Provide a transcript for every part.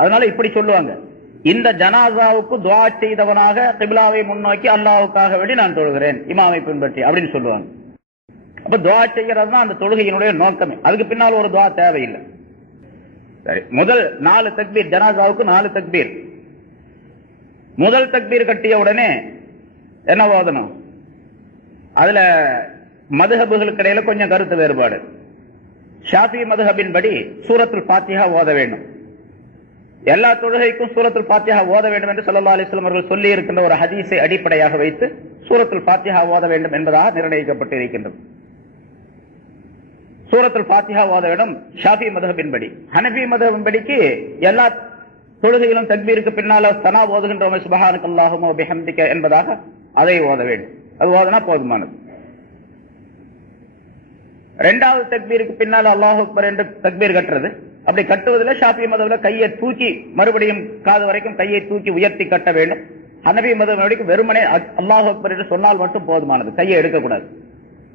அதனால இப்படி சொல்லுவாங்க, இந்த ஜனாசாவுக்கு துஆ செய்தவனாக கிப்லாவை முன்னோக்கி அல்லாஹ்வுக்காக வேண்டி நான் தொழுகிறேன் இமாமை பின்பற்றி அப்படின்னு சொல்லுவாங்க. அப்ப துஆ செய்யறது தான் அந்த தொழுகையினுடைய நோக்கமே. அதுக்கு பின்னால் ஒரு துஆ தேவையில்லை. சரி, முதல் 4 தக்பீர், ஜனாசாவுக்கு 4 தக்பீர். முதல் தக்பீர் கட்டிய உடனே என்ன ஓதணும்? அதுல மதுஹபுகளுக்கு இடையில கொஞ்சம் கருத்து வேறுபாடு. ஷாஃபி மதுஹபின் படி சூரத்துல் ஃபாத்திஹா ஓத வேண்டும். எல்லா தொழுகைக்கும் சூரத்துல் ஃபாத்திஹா ஓத வேண்டும் என்று ஸல்லல்லாஹு அலைஹி வஸல்லம் அவர்கள் சொல்லி இருக்கின்ற ஒரு ஹதீஸை அடிப்படையாக வைத்து சூரத்துல் ஃபாத்திஹா ஓத வேண்டும் என்பதாக நிர்ணயிக்கப்பட்டிருக்கின்றது. சூரத்துல் ஃபாத்திஹா ஓத வேண்டும் ஷாஃபி மதுஹபின் படி. ஹனஃபி மதுஹபின் படிக்கு எல்லா தொழுகையிலும் தக்பீருக்கு பின்னால சனா ஓதுகின்றோம் சுப்ஹானக்கல்லாஹும்ம வ பிஹம்திக என்பதாக அதை ஓத வேண்டும். அது ஓதனா போதுமானது. இரண்டாவது தக்பீருக்கு பின்னால் அல்லாஹு அக்பர் என்று தக்பீர் கட்டுறது. அப்படி கட்டுவதில் ஷாஃபி மதுஹப்ல கையை தூக்கி மறுபடியும் காது வரைக்கும் கையை தூக்கி உயர்த்தி கட்ட வேண்டும். ஹனஃபி மதுஹப் வெறுமனே அல்லாஹு அக்பர் என்று சொன்னால் மட்டும் போதுமானது, கையை எடுக்கக்கூடாது.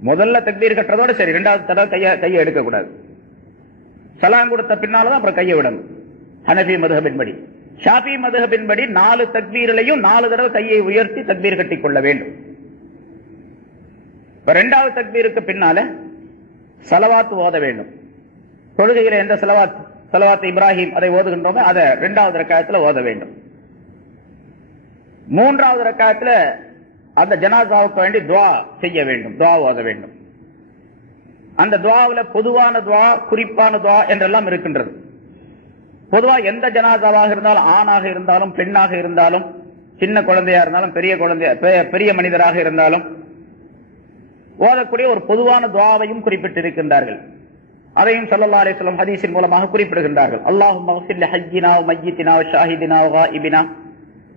முதல்ல தக்பீர் கட்டுறதோட சரி, இரண்டாவது தடவை கையை எடுக்கக்கூடாது. சலாம் கொடுத்த பின்னால்தான் அப்புறம் கையை விடணும் ஹனஃபி மதுஹபின் படி. ஷாஃபி மதுஹபின் படி 4 தக்பீரிலையும் 4 தடவை கையை உயர்த்தி தக்பீர் கட்டிக் கொள்ள வேண்டும். இரண்டாவது தக்பீருக்கு பின்னால ஸலவாத் ஓத வேண்டும். தொழுகையில எந்த ஸலவாத் இப்ராஹிம் அதை ஓதுகின்றோமோ அதை இரண்டாவது ரக்காயத்துல ஓத வேண்டும். மூன்றாவது ரக்காயத்துல அந்த ஜனாசாவுக்கு வேண்டி துஆ செய்ய வேண்டும், துஆ ஓத வேண்டும். அந்த துஆவுல பொதுவான துஆ, குறிப்பான துஆ என்றெல்லாம் இருக்கின்றது. பொதுவா எந்த ஜனாசாவாக இருந்தாலும், ஆணாக இருந்தாலும் பெண்ணாக இருந்தாலும், சின்ன குழந்தையா இருந்தாலும் பெரிய மனிதராக இருந்தாலும் ஓதக்கூடிய ஒரு பொதுவான துஆவையும் குறிப்பிட்டிருக்கின்றார்கள். அதையும் ஸல்லல்லாஹு அலைஹி வஸல்லம் ஹதீஸின் மூலமாக குறிப்பிடுகின்றார்கள். அல்லாஹும்ம ஃபிர் லி ஹய்யினா வ மய்யித்தினா வ ஷாஹிதினா வ காயிபினா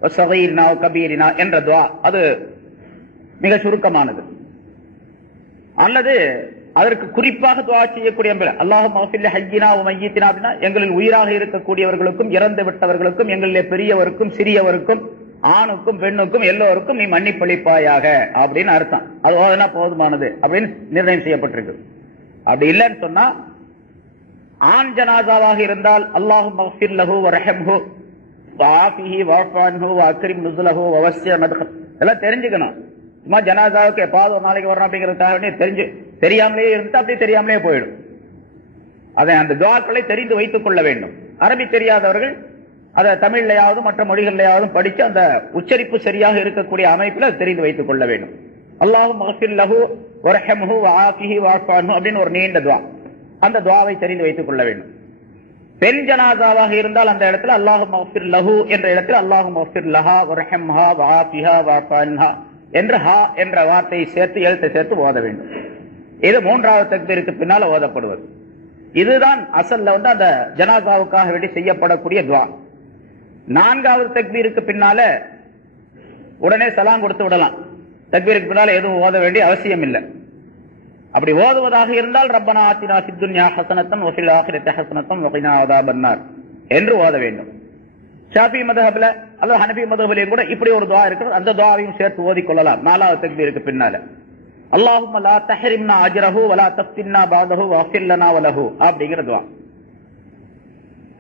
வ ஸகீரினா வ கபீரினா என்ற துஆ. அது மிக சுருக்கமானது. அல்லது அதற்கு குறிப்பாக துஆ செய்யக்கூடிய அல்லாஹும்ம ஃபிர் லி ஹய்யினா வ மய்யித்தினா அப்படின்னா எங்களில் உயிராக இருக்கக்கூடியவர்களுக்கும் இறந்து விட்டவர்களுக்கும் எங்களிலே பெரியவருக்கும் சிறியவருக்கும் ஆணுக்கும் பெண்ணுக்கும் எல்லோருக்கும் நீ மன்னிப்பளிப்பாயாக அப்படின்னு அர்த்தம். அது ஓதுனா போதுமானது அப்படின்னு நிர்ணயம் செய்யப்பட்டிருக்கு. அப்படி இல்லைன்னு சொன்னா ஆண் ஜனாசாவாக இருந்தால் அல்லாஹும்ம ஃபிர் லஹு வ ரஹம்ஹு வ ஆஃபிஹி வ அஃபு அன்ஹு வ அக்ரிம் நுஸுலஹு வ வஸ்ஸி மத்ஹல் எல்லாம் தெரிஞ்சுக்கணும். சும்மா ஜனாசாவுக்கு எப்பாவது ஒரு நாளைக்கு வரணும் அப்படிங்கிறதுக்காக தெரியாமலே இருந்து அப்படி தெரியாமலே போயிடும். அதை அந்த துஆக்களை தெரிந்து வைத்துக் கொள்ள வேண்டும். அரபி தெரியாதவர்கள் அதை தமிழ்லையாவது மற்ற மொழிகளையாவது படித்து அந்த உச்சரிப்பு சரியாக இருக்கக்கூடிய அமைப்பில் தெரிந்து வைத்துக் கொள்ள வேண்டும். அல்லாஹும்ம ஃபிர் லஹு வ ரஹம்ஹு வ ஆஃபிஹி வ அஃபு அன்ஹு அப்படின்னு ஒரு நீண்ட துஆ, அந்த துஆவை தெரிந்து வைத்துக் கொள்ள வேண்டும். பெண் ஜனாசாவாக இருந்தால் அந்த இடத்துல அல்லாஹும்ம ஃபிர் லஹு என்ற இடத்துல அல்லாஹும்ம ஃபிர் லஹா வ ரஹம்ஹா வ ஆஃபிஹா வ அஃபு அன்ஹா என்று ஹா என்ற வார்த்தையை சேர்த்து எழுத்தை சேர்த்து ஓத வேண்டும். இது மூன்றாவது தக்பீருக்கு பின்னால் ஓதப்படுவது. இதுதான் அசல்ல அந்த ஜனாசாவுக்காக வேண்டி செய்யப்படக்கூடிய துஆ. நான்காவது தக்பீருக்கு பின்னால உடனே சலாம் கொடுத்து விடலாம். தக்பீருக்கு பின்னால எதுவும் ஓத வேண்டிய அவசியம் இல்லை. அப்படி ஓதுவதாக இருந்தால் ரப்பனா ஆத்தினா ஃபித் துன்யா ஹஸனத்தன் வ ஃபில் ஆখিরাতি ஹஸனத்தன் வ கினா அஸாபன்னார் என்று ஓத வேண்டும். ஷாஃபி மதுஹப்ல அல்லது ஹனஃபி மதுஹப்லயும் கூட இப்படி ஒரு துஆ இருக்கு. அந்த துஆவையும் சேர்த்து ஓதிக்கொள்ளலாம். நாலாவது தக்பீருக்கு பின்னால அல்லாஹும்ம லா தஹ்ரிம்னா அஜ்ரஹு வ லா தஃப்தின்னா பஅதஹு வஃபிர் லனா வ லஹு அப்படிங்கிற துஆ.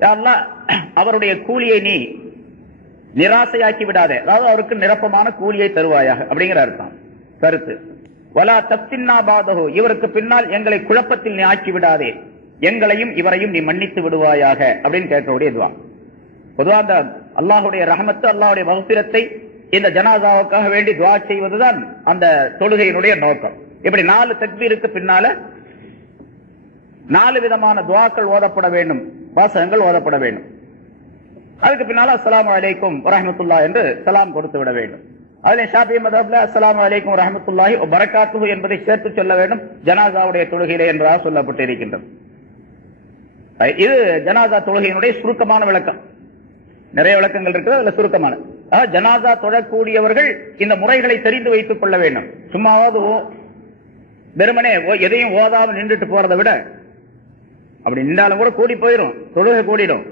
யா அல்லாஹ், அவருடைய கூலியை நீ நிராசையாக்கி விடாதே, அதாவது அவருக்கு நிரப்பமான கூலியை தருவாயாக அப்படிங்கிற அர்த்தம் கருத்து. வலா தஃப்தின்னா பஅதஹு, இவருக்கு பின்னால் எங்களை குழப்பத்தில் நீ ஆக்கி விடாதே, எங்களையும் இவரையும் நீ மன்னித்து விடுவாயாக அப்படின்னு கேட்கக்கூடிய துஆ. பொதுவாக அந்த அல்லாஹுடைய ரஹமத்து, அல்லாஹுடைய மக்ஃபிரத்தை இந்த ஜனாசாவுக்காக வேண்டி துஆ செய்வதுதான் அந்த தொழுகையினுடைய நோக்கம். இப்படி 4 தக்பீருக்கு பின்னால 4 விதமான துஆக்கள் ஓதப்பட வேண்டும், வாசகங்கள் ஓதப்பட வேண்டும். அதுக்கு பின்னால அஸ்ஸலாமு அலைக்கும் வரஹ்மத்துல்லாஹி என்று சலாம் கொடுத்து விட வேண்டும். அதில் ஷாஃபி மذஹப்ல அஸ்ஸலாமு அலைக்கும் வரஹ்மத்துல்லாஹி வ பரக்காத்துஹு என்பதை சேர்த்து சொல்ல வேண்டும் ஜனாசாவுடைய தொழுகையிலே என்பதாக சொல்லப்பட்டு இருக்கின்றது. இது ஜனாசா தொழுகையினுடைய சுருக்கமான விளக்கம். நிறைய விளக்கங்கள் இருக்கிறது, அதுல சுருக்கமான. ஜனாசா தொழக்கூடியவர்கள் இந்த முறைகளை தெரிந்து வைத்துக் கொள்ள வேண்டும். சும்மாவது வெறுமனே எதையும் ஓதாமல் நின்றுட்டு போறதை விட, அப்படி நின்றாலும் கூட கூடி போயிடும், தொழுகை கூடிடும்,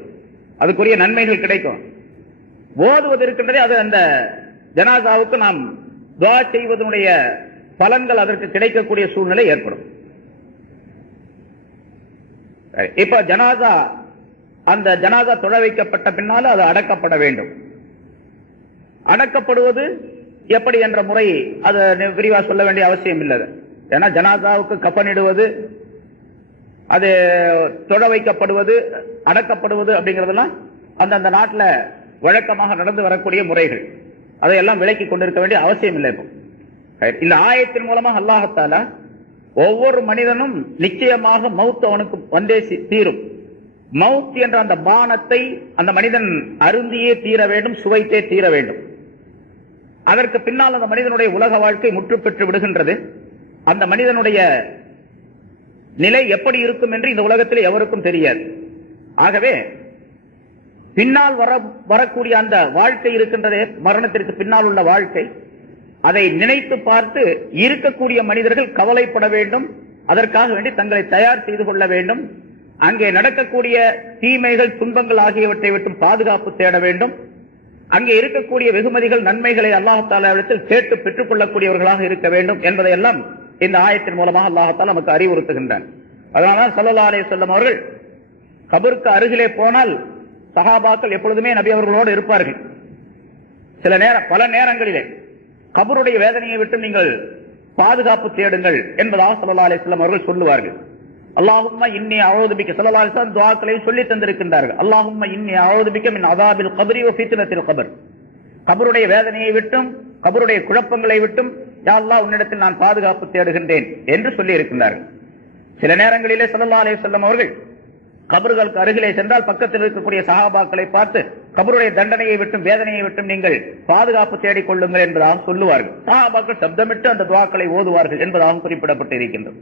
அதுக்குரிய நன்மைகள் கிடைக்கும். ஓதுவது இருக்கின்றதே அது அந்த ஜனாசாவுக்கு நாம் துஆ செய்வதனுடைய பலன்கள் அதற்கு கிடைக்கக்கூடிய சூழ்நிலை ஏற்படும். இப்ப ஜனாசா அந்த ஜனாதா தொழ வைக்கப்பட்ட பின்னால அது அடக்கப்பட வேண்டும். அடக்கப்படுவது எப்படி என்ற முறை அது விரிவா சொல்ல வேண்டிய அவசியம் இல்லை. ஏன்னா ஜனாதாவுக்கு கஃனிடுவது, அது தொழ வைக்கப்படுவது, அடக்கப்படுவது அப்படிங்கறதெல்லாம் அந்தந்த நாட்டில் வழக்கமாக நடந்து வரக்கூடிய முறைகள். அதையெல்லாம் விலக்கி கொண்டிருக்க வேண்டிய அவசியம் இல்லை. இப்போ இந்த ஆயத்தின் மூலமாக அல்லாஹ் தஆலா ஒவ்வொரு மனிதனும் நிச்சயமாக மவுத் அவனுக்கு வந்தே தீரும். மவுத் என்ற அந்த பானத்தை அந்த மனிதன் அருந்தியே தீர வேண்டும், சுவைத்தே தீர வேண்டும். அதற்கு பின்னால் அந்த மனிதனுடைய உலக வாழ்க்கை முற்று பெற்று விடுகின்றது. அந்த மனிதனுடைய நிலை எப்படி இருக்கும் என்று இந்த உலகத்தில் எவருக்கும் தெரியாது. ஆகவே பின்னால் வரக்கூடிய அந்த வாழ்க்கை இருக்கின்றதே, மரணத்திற்கு பின்னால் உள்ள வாழ்க்கை, அதை நினைத்து பார்த்து இருக்கக்கூடிய மனிதர்கள் கவலைப்பட வேண்டும். அதற்காக வேண்டி தங்களை தயார் செய்து கொள்ள வேண்டும். அங்கே நடக்கக்கூடிய தீமைகள், துன்பங்கள் ஆகியவற்றை விட்டு பாதுகாப்பு தேட வேண்டும். அங்கே இருக்கக்கூடிய வெகுமதிகள், நன்மைகளை அல்லாஹ் தஆலாவிடத்தில் கேட்டு பெற்றுக் கொள்ளக்கூடியவர்களாக இருக்க வேண்டும் என்பதையெல்லாம் இந்த ஆயத்தின் மூலமாக அல்லாஹ் தஆலா நமக்கு அறிவுறுத்துகின்றான். அதனால ஸல்லல்லாஹு அலைஹி வஸல்லம் அவர்கள் கபருக்கு அருகிலே போனால் சஹாபாக்கள் எப்பொழுதுமே நபி அவர்களோடு இருப்பார்கள். பல நேரங்களிலே கபருடைய வேதனையை விட்டு நீங்கள் பாதுகாப்பு தேடுங்கள் என்பதாக ஸல்லல்லாஹு அலைஹி வஸல்லம் அவர்கள் சொல்லுவார்கள். அல்லாஹும்ம இன்னி அஊது பிக்க, ஸல்லல்லாஹு அலைஹி வஸல்லம் துஆக்களை சொல்லி தந்திருக்கின்றார்கள். அல்லாஹும்ம இன்னி அஊது பிக்க மின் அஸாபில் கப்ரி வ ஃபித்னத்தில் கப்ர். கபருடைய வேதனையை விட்டும் கபருடைய குழப்பங்களை விட்டும் யா அல்லாஹ் உன்னிடத்தில் நான் பாதுகாப்பு தேடுகின்றேன் என்று சொல்லி இருக்கின்றார்கள். சில நேரங்களிலே ஸல்லல்லாஹு அலைஹி வஸல்லம் அவர்கள் கபர்களுக்கு அருகிலே சென்றால் பக்கத்தில் இருக்கக்கூடிய சஹாபாக்களை பார்த்து கபருடைய தண்டனையை விட்டும் வேதனையை விட்டும் நீங்கள் பாதுகாப்பு தேடிக் கொள்ளுங்கள் என்பதாக சொல்லுவார்கள். சஹாபாக்கள் சப்தமிட்டு அந்த துஆக்களை ஓதுவார்கள் என்பதாகவும் குறிப்பிடப்பட்டு இருக்கின்றது.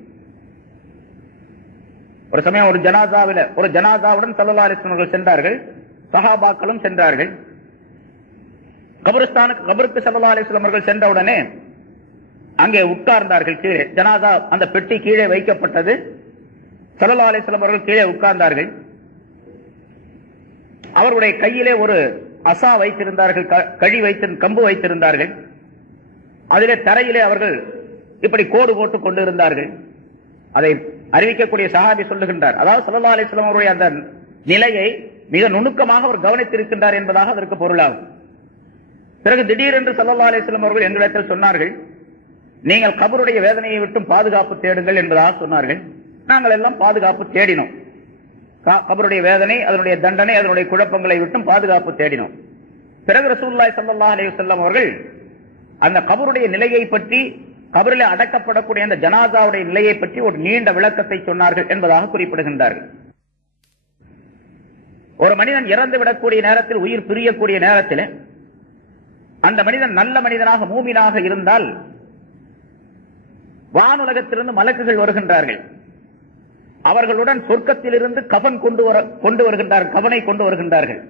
ஒரு சமயம் ஒரு ஜனாசாவுடன் ஸல்லல்லாஹு அலைஹி வஸல்லம் அவர்கள் சென்றார்கள். சஹாபாக்களும் சென்றார்கள். கபருக்கு ஸல்லல்லாஹு அலைஹி வஸல்லம் அவர்கள் சென்றவுடனே அங்கே உட்கார்ந்தார்கள். கீழே ஜனாசா அந்த பெட்டி கீழே வைக்கப்பட்டது. ஸல்லல்லாஹு அலைஹி வஸல்லம் அவர்கள் கீழே உட்கார்ந்தார்கள். அவருடைய கையிலே ஒரு அசா வைத்திருந்தார்கள், கம்பு வைத்திருந்தார்கள். அதிலே தரையிலே அவர்கள் இப்படி கோடு போட்டுக் கொண்டிருந்தார்கள். அதை அறிவிக்கக்கூடிய சஹாபி சொல்லுகின்றார், அதாவது ஸல்லல்லாஹு அலைஹி வஸல்லம் அவருடைய அந்த நிலையை மிக நுணுக்கமாக அவர் கவனித்திருக்கின்றார் என்பதாக அதற்கு பொருளாகும். பிறகு திடீரென்று ஸல்லல்லாஹு அலைஹி வஸல்லம் அவர்கள் எங்களிடத்தில் சொன்னார்கள், நீங்கள் கபருடைய வேதனையை விட்டும் பாதுகாப்பு தேடுங்கள் என்பதாக சொன்னார்கள். நாங்கள் எல்லாம் பாதுகாப்பு தேடினோம். கபருடைய வேதனை, அதனுடைய தண்டனை, அதனுடைய குழப்பங்களை விட்டும் பாதுகாப்பு தேடினோம். பிறகு ரசூலுல்லாஹி ஸல்லல்லாஹு அலைஹி வஸல்லம் அவர்கள் அந்த கபருடைய நிலையை பற்றி, கபரில் அடக்கப்படக்கூடிய அந்த ஜனாசாவுடைய நிலையை பற்றி ஒரு நீண்ட விளக்கத்தை சொன்னார்கள் என்பதாக குறிப்பிடுகின்றார்கள். ஒரு மனிதன் இறந்து விடக்கூடிய நேரத்தில், உயிர் பிரியக்கூடிய நேரத்தில் அந்த மனிதன் நல்ல மனிதனாக மூமினாக இருந்தால் வானுலகத்திலிருந்து மலக்குகள் வருகின்றார்கள். அவர்களுடன் சொர்க்கத்திலிருந்து கஃன் கொண்டு வருகின்றார்கள்.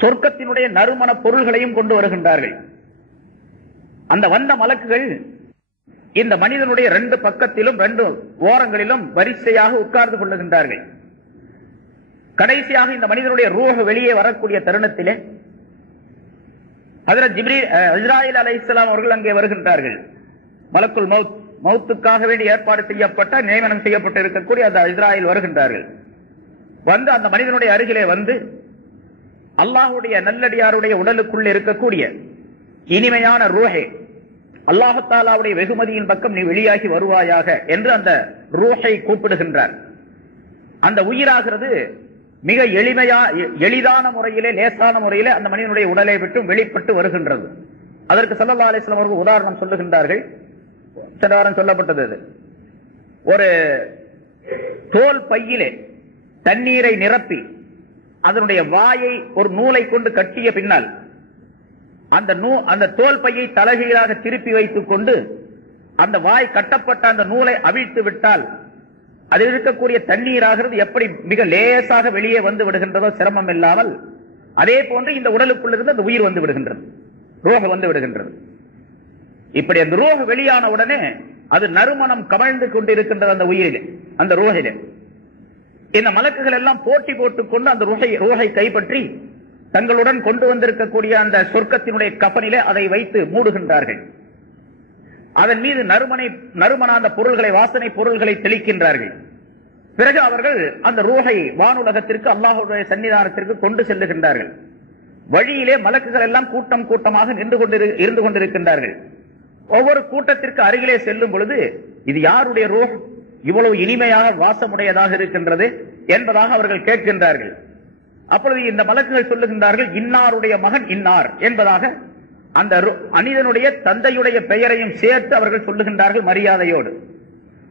சொர்க்கத்தினுடைய நறுமண பொருள்களையும் கொண்டு வருகின்றார்கள். அந்த வந்த மலக்குகள் இந்த மனிதனுடைய 2 பக்கத்திலும் 2 ஓரங்களிலும் வரிசையாக உட்கார்ந்து கொள்ளுகின்றார்கள். கடைசியாக இந்த மனிதனுடைய ரூஹ் வெளியே வரக்கூடிய தருணத்திலே ஹஜ்ரத் இஸ்ராயில் அலைஹிஸ்ஸலாம் அவர்கள் அங்கே வருகின்றார்கள். மலக்குல் மௌத்துக்காக வேண்டி ஏற்பாடு செய்யப்பட்ட, நியமனம் செய்யப்பட்டு இருக்கக்கூடிய அந்த இஸ்ராயில் வருகின்றார்கள். வந்து அந்த மனிதனுடைய அருகிலே வந்து அல்லாஹ்வுடைய நல்லடியாருடைய உடலுக்குள் இருக்கக்கூடிய இனிமையான ரூஹே, அல்லாஹ் தஆலாவுடைய வெகுமதியின் பக்கம் நீ வெளியாகி வருவாயாக என்று அந்த ரூஹை கூப்பிடுகின்றார். அந்த உயிராகிறது மிக எளிதான முறையிலே, லேசான முறையிலே அந்த மனிதனுடைய உடலை விட்டு வெளிப்பட்டு வருகின்றது. அதற்கு ஸல்லல்லாஹு அலைஹி வஸல்லம் அவர்கள் உதாரணம் சொல்லுகின்றார்கள். சென்ற வாரம் சொல்லப்பட்டது, ஒரு தோல் பையிலே தண்ணீரை நிரப்பி அதனுடைய வாயை ஒரு நூலை கொண்டு கட்டிய பின்னால் அந்த தோல் பையை தலைகீழாக திருப்பி வைத்துக் கொண்டு அந்த வாய் கட்டப்பட்ட அந்த நூலை அவிழ்த்து விட்டால் அதில் இருக்கக்கூடிய தண்ணீராகிறது எப்படி மிக லேசாக வெளியே வந்து விடுகின்றதோ சிரமம் இல்லாமல், அதே போன்று இந்த உடலுக்குள் இருந்து அந்த உயிர் வந்து விடுகின்றது, ரூஹ் வந்து விடுகின்றது. இப்படி அந்த ரூஹ் வெளியான உடனே அது நறுமணம் கமழ்ந்து கொண்டிருக்கின்றது அந்த உயிரிலே, அந்த ரூஹிலே. இந்த மலக்குகள் எல்லாம் போட்டி போட்டுக் கொண்டு அந்த ரூஹை கைப்பற்றி தங்களுடன் கொண்டு வந்திருக்கக்கூடிய அந்த சொர்க்கத்தினுடைய கஃனிலே அதை வைத்து மூடுகின்றார்கள். அதன் மீது நறுமண அந்த பொருள்களை, வாசனை பொருள்களை தெளிக்கின்றார்கள். பிறகு அவர்கள் அந்த ரூஹை வானுலகத்திற்கு அல்லாஹ்வுடைய சன்னிதானத்திற்கு கொண்டு செல்லுகின்றார்கள். வழியிலே மலக்குகள் எல்லாம் கூட்டம் கூட்டமாக இருந்து கொண்டிருக்கின்றார்கள். ஒவ்வொரு கூட்டத்திற்கு அருகிலே செல்லும் பொழுது இது யாருடைய ரூஹ் இவ்வளவு இனிமையாக வாசமுடையதாக இருக்கின்றது என்பதாக அவர்கள் கேட்கின்றார்கள். அப்பொழுது இந்த மலக்குகள் சொல்லுகின்றார்கள், இன்னாருடைய மகன் இன்னார் என்பதாக அந்த மனிதனுடைய தந்தையுடைய பெயரையும் சேர்த்து அவர்கள் சொல்லுகின்றார்கள் மரியாதையோடு.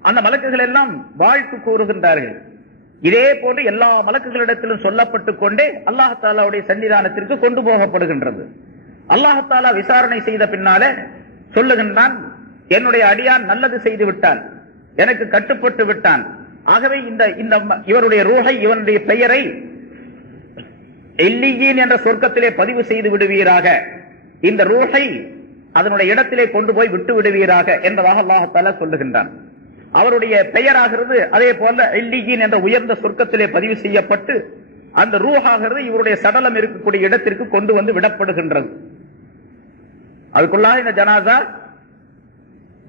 அந்த மலக்குகள் எல்லாம் வாழ்த்து கூறுகின்றார்கள். இதே போன்று எல்லா மலக்குகளிடத்திலும் சொல்லப்பட்டுக் கொண்டே அல்லாஹ் தஆலாவுடைய சன்னிதானத்திற்கு கொண்டு போகப்படுகின்றது. அல்லாஹ் தஆலா விசாரணை செய்த பின்னால சொல்லுகின்றான், என்னுடைய அடியான் நல்லது செய்து விட்டான், எனக்கு கட்டுப்பட்டு விட்டான். ஆகவே இவருடைய ரூஹை, இவனுடைய பெயரை இல்லியீன் என்ற சொர்க்கத்திலே பதிவு செய்து விடுவீராக, இந்த ரூஹை அதனுடைய இடத்திலே கொண்டு போய் விட்டு விடுவீராக என்பதாக அல்லாஹ் தஆலா சொல்லுகின்றான். அவருடைய பெயராகிறது அதே போல இல்லியீன் என்ற உயர்ந்த சொர்க்கத்திலே பதிவு செய்யப்பட்டு அந்த ரூஹாகிறது இவருடைய சடலம் இருக்கக்கூடிய இடத்திற்கு கொண்டு வந்து விடப்படுகின்றது. அதுக்குள்ளாக இந்த ஜனாசா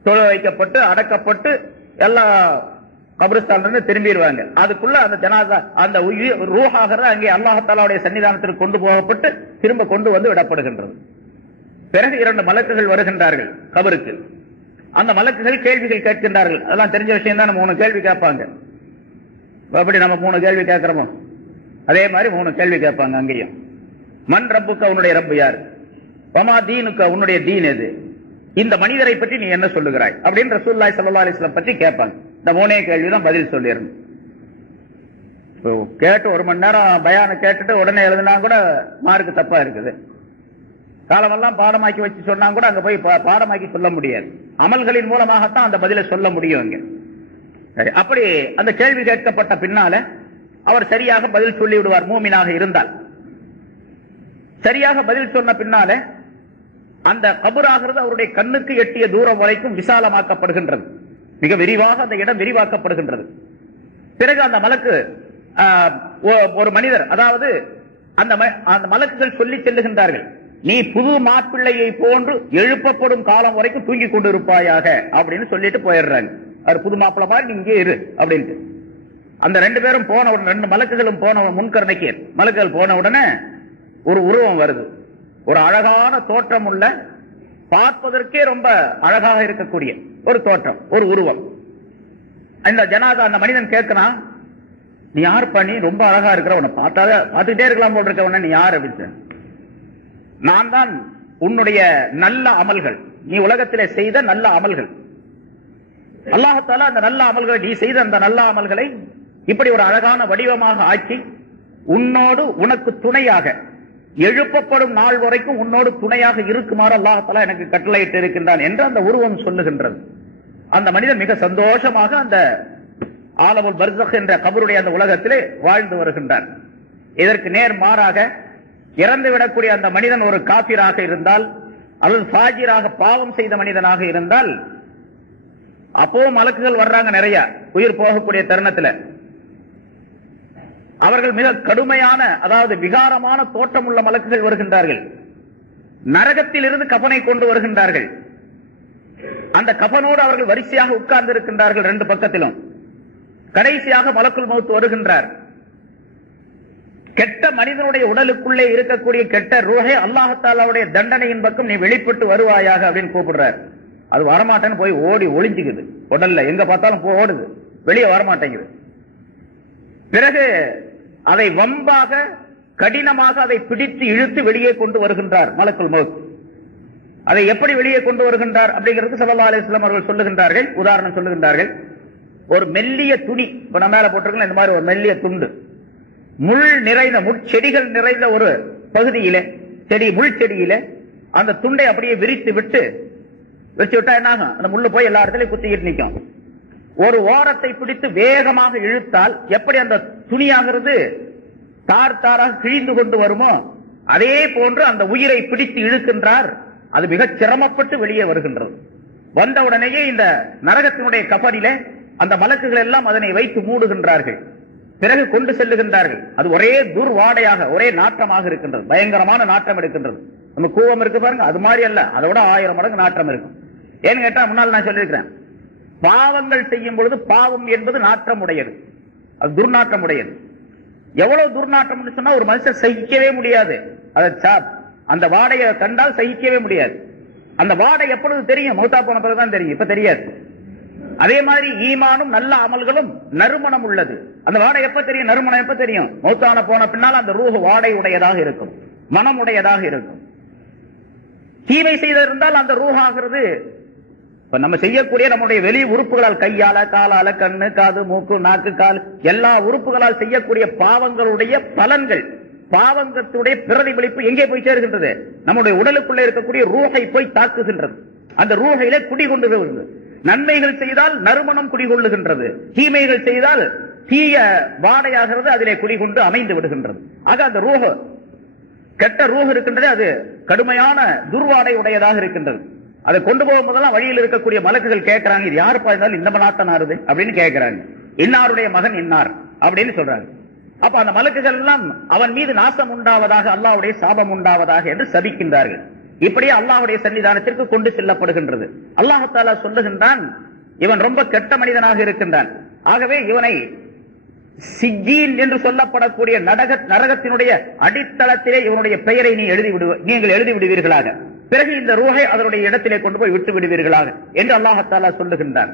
தொழ வைக்கப்பட்டு அடக்கப்பட்டு எல்லா கபிரிஸ்தானிலிருந்து திரும்பிடுவாங்க. அதுக்குள்ள அந்த ஜனாசா அந்த ரூஹாகிறது அங்கே அல்லாஹ் தஆலாவுடைய சன்னிதானத்திற்கு கொண்டு போகப்பட்டு திரும்ப கொண்டு வந்து விடப்படுகின்றது. பிறகு 2 மலக்குகள் வருகின்றார்கள் கபருக்கு. அந்த மலக்குகள் கேள்விகள் கேட்கின்றார்கள். அதெல்லாம் தெரிஞ்ச விஷயம் தான். 3 கேள்வி கேட்பாங்க. அப்படி நம்ம 3 கேள்வி கேட்கிறோமோ அதே மாதிரி 3 கேள்வி கேட்பாங்க அங்கேயும். மன் ரப்புக்க, உன்னுடைய ரப்பு யார்? வமா தீனுக்க, உன்னுடைய தீன் எது? இந்த மனிதரை பற்றி நீ என்ன சொல்லுகிறாய் அப்படின்னு ரசூலுல்லாஹி ஸல்லல்லாஹு அலைஹி வஸல்லம் பற்றி கேட்பாங்க. இந்த 3 கேள்விதான் பதில் சொல்லிடணும். கேட்டு 1 மணி நேரம் பயான கேட்டுட்டு உடனே எழுதினா கூட மார்க்கு தப்பா இருக்குது. காலமெல்லாம் பாடமாக்கி வச்சு சொன்னா கூட அங்க போய் பாடமாக்கி சொல்ல முடியாது. அமல்களின் மூலமாகத்தான் அந்த பதிலை சொல்ல முடியும். அப்படி அந்த கேள்வி கேட்கப்பட்ட பின்னால அவர் சரியாக பதில் சொல்லி விடுவார். மூமினாக இருந்தால் சரியாக பதில் சொன்ன பின்னால அந்த கபராகிறது அவருடைய கண்ணுக்கு எட்டிய தூரம் வரைக்கும் விசாலமாக்கப்படுகின்றது. மிக விரிவாக அந்த இடம் விரிவாக்கப்படுகின்றது. பிறகு அந்த மலக்கு ஒரு மனிதர், அதாவது அந்த மலக்குகள் சொல்லி செல்லுகின்றார்கள், நீ புது மாப்பிள்ளையை போன்று எழுப்பப்படும் காலம் வரைக்கும் தூங்கி கொண்டு இருப்பாயாக அப்படின்னு சொல்லிட்டு போயிடுறாங்க. அவர் புது மாப்பிள்ளை மாதிரி நீ இங்கே இரு அப்படின்ட்டு. அந்த 2 பேரும் போன உடனே, 2 மலக்குகளும் போன முன்கர்ணைக்கு மலக்குகள் போன உடனே ஒரு உருவம் வருது. ஒரு அழகான தோற்றம் உள்ள, பார்ப்பதற்கே ரொம்ப அழகாக இருக்கக்கூடிய ஒரு தோற்றம், ஒரு உருவம். இந்த ஜனாதா அந்த மனிதன் கேட்கிறான், நீ யார் பண்ணி ரொம்ப அழகா இருக்கிற, உன்னை பார்த்துக்கிட்டே இருக்கலாம் போல் இருக்க, உடனே நீ யார் அப்படின்னு. நான் தான் உன்னுடைய நல்ல அமல்கள், நீ உலகத்திலே செய்த நல்ல அமல்கள். அல்லாஹ் தஆலா அந்த நல்ல அமல்களை, நீ செய்த அந்த நல்ல அமல்களை இப்படி ஒரு அழகான வடிவமாக ஆக்கி உன்னோடு உனக்கு துணையாக எழுப்பப்படும் நாள் வரைக்கும் உன்னோடு துணையாக இருக்குமாறு அல்லாஹ் தஆலா எனக்கு கட்டளையிட்டு இருக்கின்றான் என்று அந்த உருவம் சொல்லுகின்றது. அந்த மனிதன் மிக சந்தோஷமாக அந்த ஆலமுல் பர்ஸக் என்ற கபருடைய அந்த உலகத்திலே வாழ்ந்து வருகின்றான். இதற்கு நேர் மாறாக இறந்து விடக்கூடிய அந்த மனிதன் ஒரு காபிராக இருந்தால் அல்லது ஃபாஜிராக பாவம் செய்த மனிதனாக இருந்தால், அப்போ மலக்குகள் வர்றாங்க நிறைய உயிர் போகக்கூடிய தருணத்தில். அவர்கள் மிக கடுமையான, அதாவது விகாரமான தோற்றம் உள்ள மலக்குகள் வருகின்றார்கள். நரகத்தில் இருந்து கஃனை கொண்டு வருகின்றார்கள். அந்த கஃனோடு அவர்கள் வரிசையாக உட்கார்ந்து இருக்கின்றார்கள் 2 பக்கத்திலும். கடைசியாக மலக்குல் மௌத் வருகின்றார். கெட்ட மனிதனுடைய உடலுக்குள்ளே இருக்கக்கூடிய கெட்ட ரூஹை அல்லாஹ் தஆலாவுடைய தண்டனையின் பக்கம் நீ வெளிப்பட்டு வருவாயாக அப்படின்னு கூப்பிடுறார். அது வரமாட்டேன்னு போய் ஓடி ஒளிஞ்சுக்குது. உடல்ல எங்க பார்த்தாலும் ஓடுது, வெளியே வரமாட்டேங்குது. பிறகு அதை வம்பாக கடினமாக அதை பிடித்து இழுத்து வெளியே கொண்டு வருகின்றார் மலக்குல் மௌத். அதை எப்படி வெளியே கொண்டு வருகின்றார் அப்படிங்கிறது ஸல்லல்லாஹு அலைஹி வஸல்லம் அவர்கள் சொல்லுகின்றார்கள். உதாரணம் சொல்லுகின்றார்கள். ஒரு மெல்லிய துணி, இப்ப நம்ம மேல போட்டிருக்கோம் இந்த மாதிரி ஒரு மெல்லிய துண்டு, முள் நிறைந்த முட்செடிகள் நிறைந்த ஒரு பகுதியிலே, முள் செடியிலே அந்த துண்டை அப்படியே விரித்து வச்சு விட்டா என்ன ஆகும்? அந்த முள்ளு போய் எல்லா இடத்துலயும் குத்திக்கிட்டு நிற்கும். ஒரு ஓரத்தை பிடித்து வேகமாக இழுத்தால் எப்படி அந்த துணியாகிறது தார் தாராக கிழிந்து கொண்டு வருமோ அதே போன்று அந்த உயிரை பிடித்து இழுக்கின்றார். அது மிக சிரமப்பட்டு வெளியே வருகின்றது. வந்தவுடனேயே இந்த நரகத்தினுடைய கபரிலே அந்த மலக்குகள் எல்லாம் அதனை வைத்து மூடுகின்றார்கள். பிறகு கொண்டு செல்லுகின்றார்கள். அது ஒரே துர்வாடையாக, ஒரே நாற்றமாக இருக்கின்றது. பயங்கரமான நாற்றம் எடுக்கின்றது. நம்ம கூவம் இருக்கு பாருங்க, அது மாதிரி அல்ல, அதோட 1000 மடங்கு நாற்றம் இருக்கும். ஏன்னு கேட்டா, முன்னால் நான் சொல்லியிருக்கிறேன், பாவங்கள் செய்யும் பொழுது பாவம் என்பது நாற்றம் உடையது. அது துர்நாற்றம் உடையது. எவ்வளவு துர்நாற்றம் சொன்னா ஒரு மனுஷன் சகிக்கவே முடியாது. அந்த வாடையை கண்டால் சகிக்கவே முடியாது. அந்த வாடை எப்பொழுது தெரியும்? மௌத்தா போன பிறகுதான் தெரியும், இப்ப தெரியாது. அதே மாதிரி ஈமானும் நல்ல அமல்களும் நறுமணம் உள்ளது. அந்த வாடை எப்ப தெரியும்? நறுமணம் எப்ப தெரியும்? மௌத்தான போன பின்னால் அந்த ரூஹ் வாடை உடையதாக இருக்கும், மனம் உடையதாக இருக்கும். தீமை செய்திருந்தால் அந்த ரூஹ் ஆகிறது. இப்ப நம்ம செய்யக்கூடிய நம்முடைய வெளி உறுப்புகளால், கையால, காலால, கண்ணு, காது, மூக்கு, நாக்கு, கால், எல்லா உறுப்புகளால் செய்யக்கூடிய பாவங்களுடைய பலன்கள், பாவங்களுடைய பிரதிபலிப்பு எங்கே போய் சேருகின்றது? நம்முடைய உடலுக்குள்ளே இருக்கக்கூடிய ரூஹை போய் தாக்குகின்றது. அந்த ரூஹையில குடிகொண்டு, நன்மைகள் செய்தால் நறுமணம் குடிகொள்ளுகின்றது, தீமைகள் செய்தால் தீய வாடையாகிறது, அதிலே குடிகொண்டு அமைந்து விடுகின்றது. ஆக அந்த ரூஹ், கெட்ட ரூஹ் இருக்கின்றது, அது கடுமையான துர்வாடை உடையதாக இருக்கின்றது. அதை கொண்டு போகும் போதெல்லாம் வழியில் இருக்கக்கூடிய மலக்குகள் கேட்கிறாங்க, இது யாருப்பா இருந்தாலும் இந்த மலாத்தனாருது அப்படின்னு கேட்கிறாங்க. இன்னாருடைய மகன் இன்னார் அப்படின்னு சொல்றாங்க. அப்ப அந்த மலக்குகள் எல்லாம் அவன் மீது நாசம் உண்டாவதாக, அல்லாஹ்வுடைய சாபம் உண்டாவதாக என்று சபிக்கின்றார்கள். இப்படியே அல்லாஹ்வுடைய சன்னிதானத்திற்கு கொண்டு செல்லப்படுகின்றது. அல்லாஹ் தஆலா சொல்லுகின்றான், இவன் ரொம்ப கெட்ட மனிதனாக இருக்கின்றான், ஆகவே இவனை சிஜ்ஜீன் என்று சொல்லப்படக்கூடிய நரகத்தினுடைய அடித்தளத்திலே இவனுடைய பெயரை நீங்கள் எழுதி விடுவீர்களாக, பிறகு இந்த ரூஹை அதனுடைய இடத்திலே கொண்டு போய் விட்டு விடுவீர்களாக என்று அல்லாஹ் தஆலா சொல்லுகின்றான்.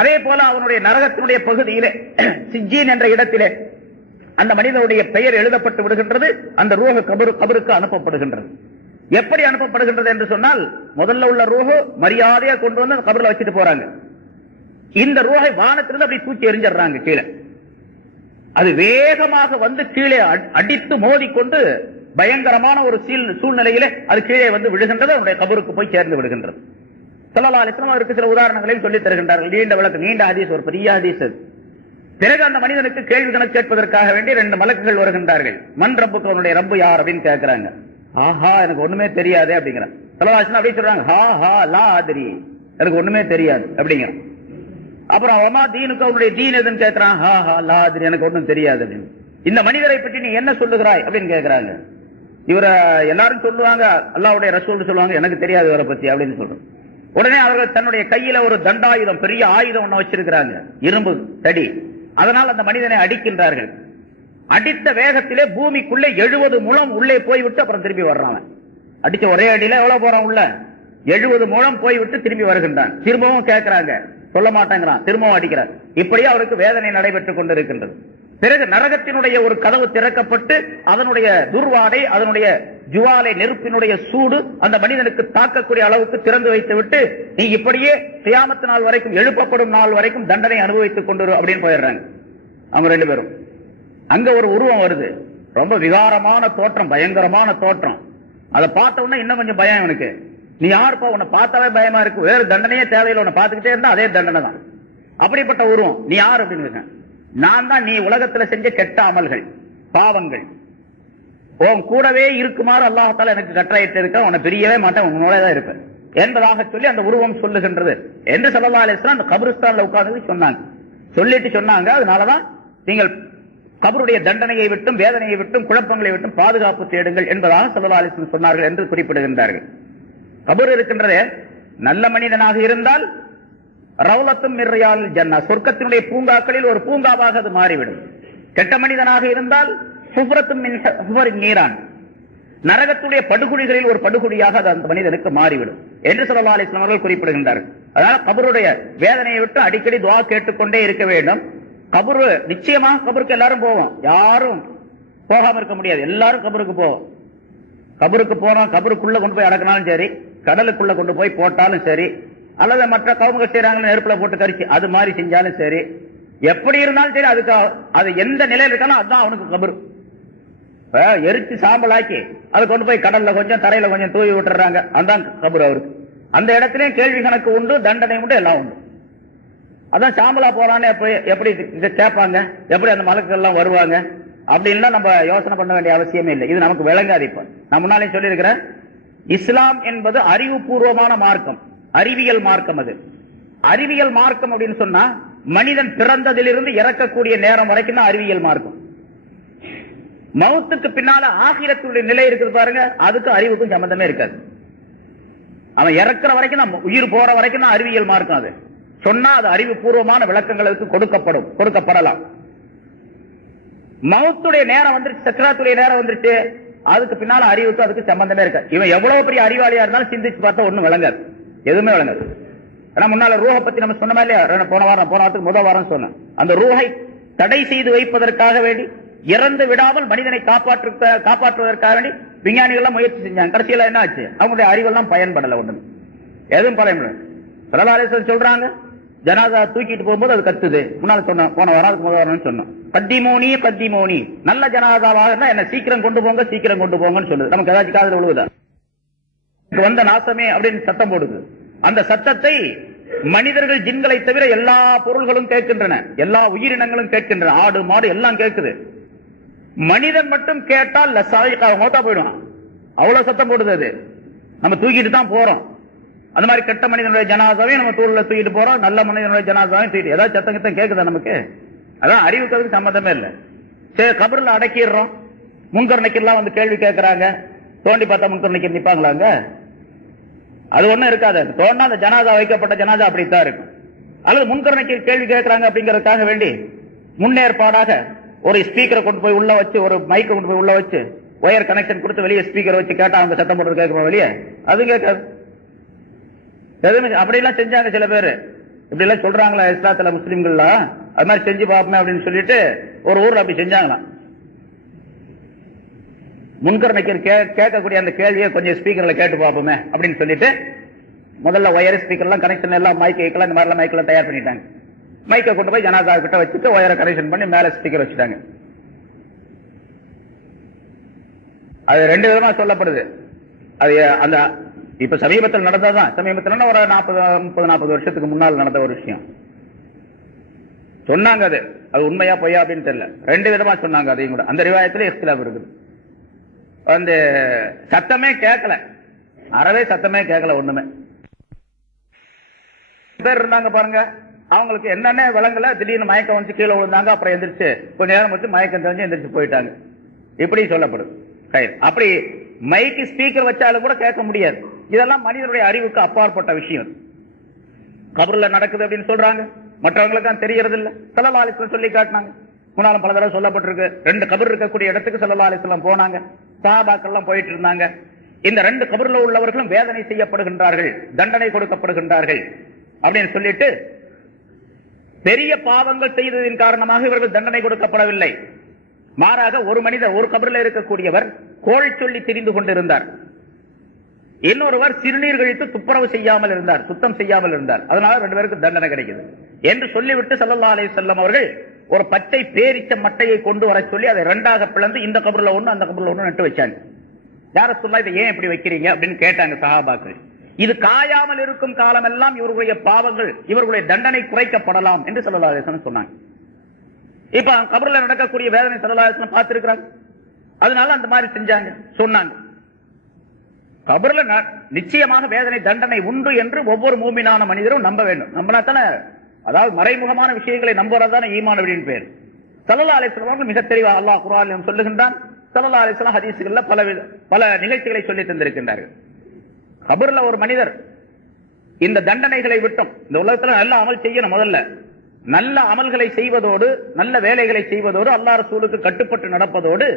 அதே போல அவனுடைய நரகத்தினுடைய பகுதியிலே சிஜ்ஜீன் என்ற இடத்திலே அந்த மனிதனுடைய பெயர் எழுதப்பட்டு விடுகின்றது. அந்த ரூஹ் கபருக்கு அனுப்பப்படுகின்றது. எப்படி அனுப்பப்படுகின்றது என்று சொன்னால், முதல்ல உள்ள ரூஹ் மரியாதையா கொண்டு வந்து கபர்ல வச்சுட்டு போறாங்க. இந்த ரூஹை வானத்திலிருந்து அப்படி தூக்கி எறிஞ்சிடறாங்க கீழே. அது வேகமாக வந்து கீழே அடித்து மோதிக்கொண்டு பயங்கரமான ஒரு சூழ்நிலையிலே அது கீழே வந்து விழுகின்றது, அவருடைய கபருக்கு போய் சேர்ந்து விடுகின்றது. ஸல்லல்லாஹு அலைஹி வஸல்லம் அவருக்கு சில உதாரணங்களையும் சொல்லித் தருகின்றார்கள். நீண்ட விளக்கு, நீண்ட ஹதீஸ், ஒரு பெரிய ஹதீஸ். பிறகு அந்த மனிதனுக்கு கேள்வி கணக்கு கேட்பதற்காக வேண்டி 2 மலக்குகள் வருகின்றார்கள். மன் ரப்புக்கு, அவனுடைய ரப்பு யார் அப்படின்னு கேட்கிறாங்க. ஆஹா, எனக்கு ஒண்ணுமே தெரியாது அப்படிங்கிறான். ஸல்லல்லாஹு அலைஹி வஸல்லம் அப்படி சொல்றாங்க, ஹா ஹா லா அத்ரி, எனக்கு ஒண்ணுமே தெரியாது அப்படிங்கிறான். அப்புறம் அவமா தீனுக்கு, அவனுடைய தீன் எதுன்னு கேட்கிறான். ஹா ஹா லா அத்ரி, எனக்கு ஒண்ணும் தெரியாது அப்படின்னு. இந்த மனிதரை பற்றி நீ என்ன சொல்லுகிறாய் அப்படின்னு கேட்கிறாங்க. இவரை எல்லாரும் சொல்லுவாங்க, அல்லாஹ்வுடைய ரசூல் சொல்லுவாங்க, எனக்கு தெரியாது இவரை பத்தி அப்படின்னு சொல்றோம். உடனே அவர்கள் தன்னுடைய கையில ஒரு தண்டாயுதம், பெரிய ஆயுதம் ஒண்ணு வச்சிருக்கிறாங்க, இரும்பு தடி. அதனால் அந்த மனிதனை அடிக்கின்றார்கள். அடித்த வேகத்திலே பூமிக்குள்ளே 70 முழம் உள்ளே போய்விட்டு அப்புறம் திரும்பி வர்றான். அடிச்ச ஒரே அடியில எவ்வளவு போறான் உள்ள? 70 முழம் போய்விட்டு திரும்பி வருகின்றான். திரும்பவும் கேட்கிறாங்க, சொல்ல மாட்டேங்கிறான், திரும்பவும் அடிக்கிறார். இப்படியே அவருக்கு வேதனை நடைபெற்றுக் கொண்டிருக்கின்றது. பிறகு நரகத்தினுடைய ஒரு கதவு திறக்கப்பட்டு அதனுடைய துர்வாடை, அதனுடைய ஜுவாலை, நெருப்பினுடைய சூடு அந்த மனிதனுக்கு தாக்கக்கூடிய அளவுக்கு திறந்து வைத்து விட்டு, நீ இப்படியே கியாமத் நாள் வரைக்கும், எழுப்பப்படும் நாள் வரைக்கும் தண்டனை அனுபவித்துக் கொண்டு அப்படின்னு போயிடுறாங்க அவங்க 2 பேரும். அங்க ஒரு உருவம் வருது, ரொம்ப விகாரமான தோற்றம், பயங்கரமான தோற்றம். அதை பார்த்த உடனே இன்னும் கொஞ்சம் பயம் இவனுக்கு. நீ யாருப்பா, உன்னை பார்த்தாவே பயமா இருக்கு, வேறு தண்டனையே தேவையில்லை, உன்னை பார்த்துக்கிட்டே இருந்தா அதே தண்டனை தான். அப்படிப்பட்ட உருவம், நீ யார் அப்படின்னு. நான் தான் நீ உலகத்துல செஞ்ச கெட்ட அமல்கள், பாவங்கள் உன் கூடவே இருக்குமாறு அல்லாஹ் தஆலா எனக்கு கட்டளையிட்டு இருக்க, உன்னை பிரியவே மாட்டேன், உன்னோட தான் இருப்பேன் என்பதாக சொல்லி அந்த உருவம் சொல்லுகின்றது என்று ஸல்லல்லாஹு அலைஹி வஸல்லம் அந்த கபரிஸ்தான்ல உட்கார்ந்து சொன்னாங்க. சொல்லிட்டு சொன்னாங்க, அதனாலதான் நீங்கள் கபருடைய தண்டனையை விட்டும், வேதனையை விட்டும், குழப்பங்களை விட்டும் பாதுகாப்பு தேடுங்கள் என்பதாக ஸல்லல்லாஹு அலைஹி வஸல்லம் சொன்னார்கள் என்று குறிப்பிடுகின்றார்கள். கபர் இருக்கின்றதே, நல்ல மனிதனாக இருந்தால் ரௌலத்தும் மின் ரியாலில் ஜன்னா, சொர்க்கத்தினுடைய பூங்காக்களில் ஒரு பூங்காவாக அது மாறிவிடும். கெட்ட மனிதனாக இருந்தால் ஹுஃபரத்தும் மின் ஹுஃபரின் நீரான், நரகத்துடைய படுகுழிகளில் ஒரு படுகுழியாக அது அந்த மனிதனுக்கு மாறிவிடும் என்று ஸல்லல்லாஹு அலைஹி வஸல்லம் அவர்கள் குறிப்பிடுகின்றார்கள். அதனால கபருடைய வேதனையை விட்டு அடிக்கடி துஆ கேட்டுக்கொண்டே இருக்க வேண்டும். கபரு நிச்சயமாக, கபருக்கு எல்லாரும் போவோம், யாரும் போகாம இருக்க முடியாது, எல்லாரும் கபருக்கு போவோம். கபருக்கு போனா கபருக்குள்ள கொண்டு போய் அடக்கினாலும் சரி, கடலுக்குள்ள கொண்டு போய் போட்டாலும் சரி, அல்லது மற்ற கவுமுகள் செய்யறாங்க நெருப்புல போட்டு கரிச்சு அது மாதிரி செஞ்சாலும் சரி, எப்படி இருந்தாலும் சரி, அதுக்கு அது எந்த நிலையில் இருக்கானோ அதுதான் அவனுக்கு கபரு. எரிச்சு சாம்பலாக்கி அதை கொண்டு போய் கடல்ல கொஞ்சம், தரையில கொஞ்சம் தூவி விட்டுறாங்க, அதான் கபரு அவருக்கு. அந்த இடத்துலயும் கேள்வி கணக்கு உண்டு, தண்டனை உண்டு, எல்லாம் உண்டு. அதான் சாம்பலா போறான்னு எப்படி கேட்பாங்க, எப்படி அந்த மலக்குகள் எல்லாம் வருவாங்க அப்படின்லாம் நம்ம யோசனை பண்ண வேண்டிய அவசியமே இல்லை. இது நமக்கு விளங்காது. இப்ப நான் முன்னாலே சொல்லியிருக்கிறேன், இஸ்லாம் என்பது அறிவுபூர்வமான மார்க்கம், அறிவியல் மார்க்கம். அது அறிவியல் மார்க்கம் அப்படின்னு சொன்னா மனிதன் பிறந்ததிலிருந்து இறக்கக்கூடிய நேரம் வரைக்கும் தான் அறிவியல் மார்க்கம். மவுத்துக்கு பின்னால ஆகிரத்துடைய நிலை இருக்குது பாருங்க, அதுக்கு அறிவுக்கும் சம்பந்தமே இருக்காது. அவன் இறக்குற வரைக்கும் தான், உயிர் போற வரைக்கும் தான் அறிவியல் மார்க்கம். அது சொன்னா அது அறிவுபூர்வமான விளக்கங்களுக்கு கொடுக்கப்படலாம். மௌத்துடைய நேரம் வந்துருச்சு, சக்கராத்துடைய நேரம் வந்துருச்சு, அதுக்கு பின்னால அறிவுக்கு அதுக்கு சம்பந்தமே இருக்க. இவன் எவ்வளவு பெரிய அறிவாளியா இருந்தாலும் சிந்திச்சு பார்த்தா ஒண்ணும் விளங்காது, எதுவுமே விளங்காது. ஆனா முன்னால ரூஹை பத்தி நம்ம சொன்னோமா இல்லையா? போன வாரத்துக்கு முதல் வாரம் சொன்னேன். அந்த ரூஹை தடை செய்து வைப்பதற்காக வேண்டி, இறந்து விடாமல் மனிதனை காப்பாற்றுவதற்காக வேண்டி விஞ்ஞானிகள் முயற்சி செஞ்சாங்க. கடைசியில என்ன ஆச்சு? அவங்களுடைய அறிவெல்லாம் பயன்படல, ஒண்ணு எதுவும் பயன்படல. ஸல்லல்லாஹு அலைஹி வஸல்லம் சொல்றாங்க, ஜனாதா தூக்கிட்டு போகும்போது அது கத்துது. முன்னால சொன்னோம், போன வாரம் அதுக்கு முதல் வாரம் சொன்னோம். கத்திமோனி நல்ல ஜனாதாவாக இருந்தா என்ன சீக்கிரம் கொண்டு போங்க, சீக்கிரம் கொண்டு போங்கன்னு சொல்லுது. நமக்கு ஏதாச்சும் காதுல விழுவுதா? வந்த நாசமே அப்படின்னு சத்தம் போடுது. அந்த சத்தத்தை மனிதர்கள், ஜின்களை தவிர எல்லா பொருள்களும் கேட்கின்றன, எல்லா உயிரினங்களும் கேட்கின்றன, ஆடு மாடு எல்லாம் கேட்குது. மனிதன் மட்டும் கேட்டால் மோத்தா போயிடுவான், அவ்வளவு சத்தம் போடுது. அது நம்ம தூக்கிட்டு தான் போறோம். அந்த மாதிரி கெட்ட மனிதனுடைய ஜனாதாவையும் நம்ம தூள்ல தூக்கிட்டு போறோம், நல்ல மனிதனுடைய ஜனாதாவையும் தூக்கிட்டு ஏதாவது சத்தம் கித்தம் கேட்குதா நமக்கு? அதான் அறிவுக்கு அதுக்கு சம்பந்தமே இல்லை. சரி, கபர்ல அடக்கிடுறோம். முன்கர் நக்கீர்லாம் வந்து கேள்வி கேட்கறாங்க, தோண்டி பார்த்தா முன்கர் நக்கீர் நிப்பாங்களாங்க? அது ஒண்ணும் இருக்காது. தோண்டா அந்த ஜனாதா வைக்கப்பட்ட ஜனாதா அப்படித்தான் இருக்கும். அல்லது முன்கர் நக்கீர் கேள்வி கேட்கறாங்க அப்படிங்கறதுக்காக வேண்டி முன்னேற்பாடாக ஒரு ஸ்பீக்கரை கொண்டு போய் உள்ள வச்சு, ஒரு மைக்கை கொண்டு போய் உள்ள வச்சு ஒயர் கனெக்ஷன் கொடுத்து வெளியே ஸ்பீக்கர் வச்சு கேட்டா அவங்க சத்தம் போடுறது கேட்கணும், வெளியே அது கேட்காது. அப்படிலாம் செஞ்சாங்க சில பேர். இப்படி எல்லாம் சொல்றாங்களா இஸ்லாத்துல முஸ்லிம்கள்லாம்? அது மாதிரி செஞ்சு பார்ப்போமே அப்படின்னு சொல்லிட்டு ஒரு ஊர்ல அப்படி செஞ்சாங்களாம். முன்கர் நக்கீர் கேட்கக்கூடிய அந்த கேள்வியை கொஞ்சம் ஸ்பீக்கர்ல கேட்டு பார்ப்போமே அப்படின்னு சொல்லிட்டு முதல்ல ஒயர் ஸ்பீக்கர் எல்லாம் கனெக்ஷன் எல்லாம் மைக் வைக்கலாம், இந்த மாதிரி மைக் எல்லாம் தயார் பண்ணிட்டாங்க. மைக்கை கொண்டு போய் ஜனாதா கிட்ட வச்சுட்டு ஒயரை கனெக்ஷன் பண்ணி மேல ஸ்பீக்கர் வச்சுட்டாங்க. அது ரெண்டு விதமா சொல்லப்படுது. அது அந்த இப்ப சமீபத்தில் நடந்ததுதான். சமீபத்தில் ஒரு 30-40 வருஷத்துக்கு முன்னால் நடந்த ஒரு விஷயம் சொன்னாங்க. அது உண்மையா பொய்யா அப்படின்னு தெரியல. ரெண்டு விதமா சொன்னாங்க. அதையும் கூட அந்த ரிவாயத்துல இख्तिलाफ இருக்குது. அந்த சத்தமே கேட்கல, அறவே சத்தமே கேட்கல, ஒண்ணுமே. பேர் இருந்தாங்க பாருங்க, அவங்களுக்கு என்னென்ன விளங்கல, திடீர்னு மயக்கம் வந்து கீழே விழுந்தாங்க. அப்புறம் எந்திரிச்சு கொஞ்ச நேரம் வச்சு மயக்கம் தெரிஞ்சு எந்திரிச்சு போயிட்டாங்க. இப்படி சொல்லப்படுது. அப்படி மைக்கு ஸ்பீக்கர் வச்சாலும் கூட கேட்க முடியாது. இதெல்லாம் மனிதனுடைய அறிவுக்கு அப்பாற்பட்ட விஷயம். கபர்ல நடக்குது அப்படின்னு சொல்றாங்க, மற்றவங்களுக்கு தெரியறது இல்ல. ஸல்லல்லாஹு அலைஹி வஸல்லம் சொல்லி காட்டினாங்க. முன்னாலும் பல தடவை சொல்லப்பட்டிருக்கு. 2 கபர் இருக்கக்கூடிய இடத்துக்கு ஸல்லல்லாஹு அலைஹி வஸல்லம் போனாங்க. சஹாபாக்கள் எல்லாம் போயிட்டு இருந்தாங்க. இந்த 2 கபர்ல உள்ளவர்களும் வேதனை செய்யப்படுகின்றார்கள், தண்டனை கொடுக்கப்படுகின்றார்கள் அப்படின்னு சொல்லிட்டு, பெரிய பாவங்கள் செய்ததின் காரணமாக இவர்கள் தண்டனை கொடுக்கப்படவில்லை. மாறாக ஒரு மனிதர் ஒரு கபரில் இருக்கக்கூடியவர் கோள் சொல்லி திரிந்து கொண்டிருந்தார். இன்னொருவர் சிறுநீர் கழித்து துப்புரவு செய்யாமல் இருந்தார், சுத்தம் செய்யாமல் இருந்தார். அதனால 2 பேருக்கு தண்டனை கிடைக்குது என்று சொல்லிவிட்டு ஸல்லல்லாஹு அலைஹி வஸல்லம் அவர்கள் ஒரு பச்சை பேரிச்ச மட்டையை கொண்டு வர சொல்லி அதை 2ஆக பிளந்து இந்த கபர்ல ஒண்ணு அந்த கபர்ல ஒண்ணு நட்டு வச்சாங்க. யா ரசூலுல்லாஹ், இதை ஏன் இப்படி வைக்கிறீங்க அப்படின்னு கேட்டாங்க சஹாபாக்கள். இது காயாமல் இருக்கும் காலம் எல்லாம் இவர்களுடைய பாவங்கள், இவர்களுடைய தண்டனை குறைக்கப்படலாம் என்று ஸல்லல்லாஹு அலைஹி வஸல்லம் சொன்னாங்க. இப்ப கபர்ல நடக்கக்கூடிய வேதனை ஸல்லல்லாஹு அலைஹி வஸல்லம் பார்த்திருக்கிறாங்க. அதனால அந்த மாதிரி செஞ்சாங்க, சொன்னாங்க. கபர்ல நிச்சயமாக வேதனை தண்டனை உண்டு என்று ஒவ்வொரு மூமினான மனிதரும் நம்ப வேண்டும். நம்பினா தானே, அதாவது மறைமுகமான விஷயங்களை நம்புறதான ஈமான் அப்படின்னு பேர். ஸல்லல்லாஹு அலைஹி வஸல்லம் மிக தெளிவாக அல்லாஹ் குர்ஆனில் சொல்லுகின்றான். ஸல்லல்லாஹு அலைஹி வஸல்லம் ஹதீஸ்கள்ல பல நிகழ்ச்சிகளை சொல்லி தந்திருக்கின்றார்கள். கபர்ல ஒரு மனிதர் இந்த தண்டனைகளை விட்டும், இந்த உலகத்துல நல்ல அமல் செய்யணும், முதல்ல நல்ல அமல்களை செய்வதோடு, நல்ல வேலைகளை செய்வதோடு, அல்லாஹ் ரசூலுக்கு கட்டுப்பட்டு நடப்பதோடு,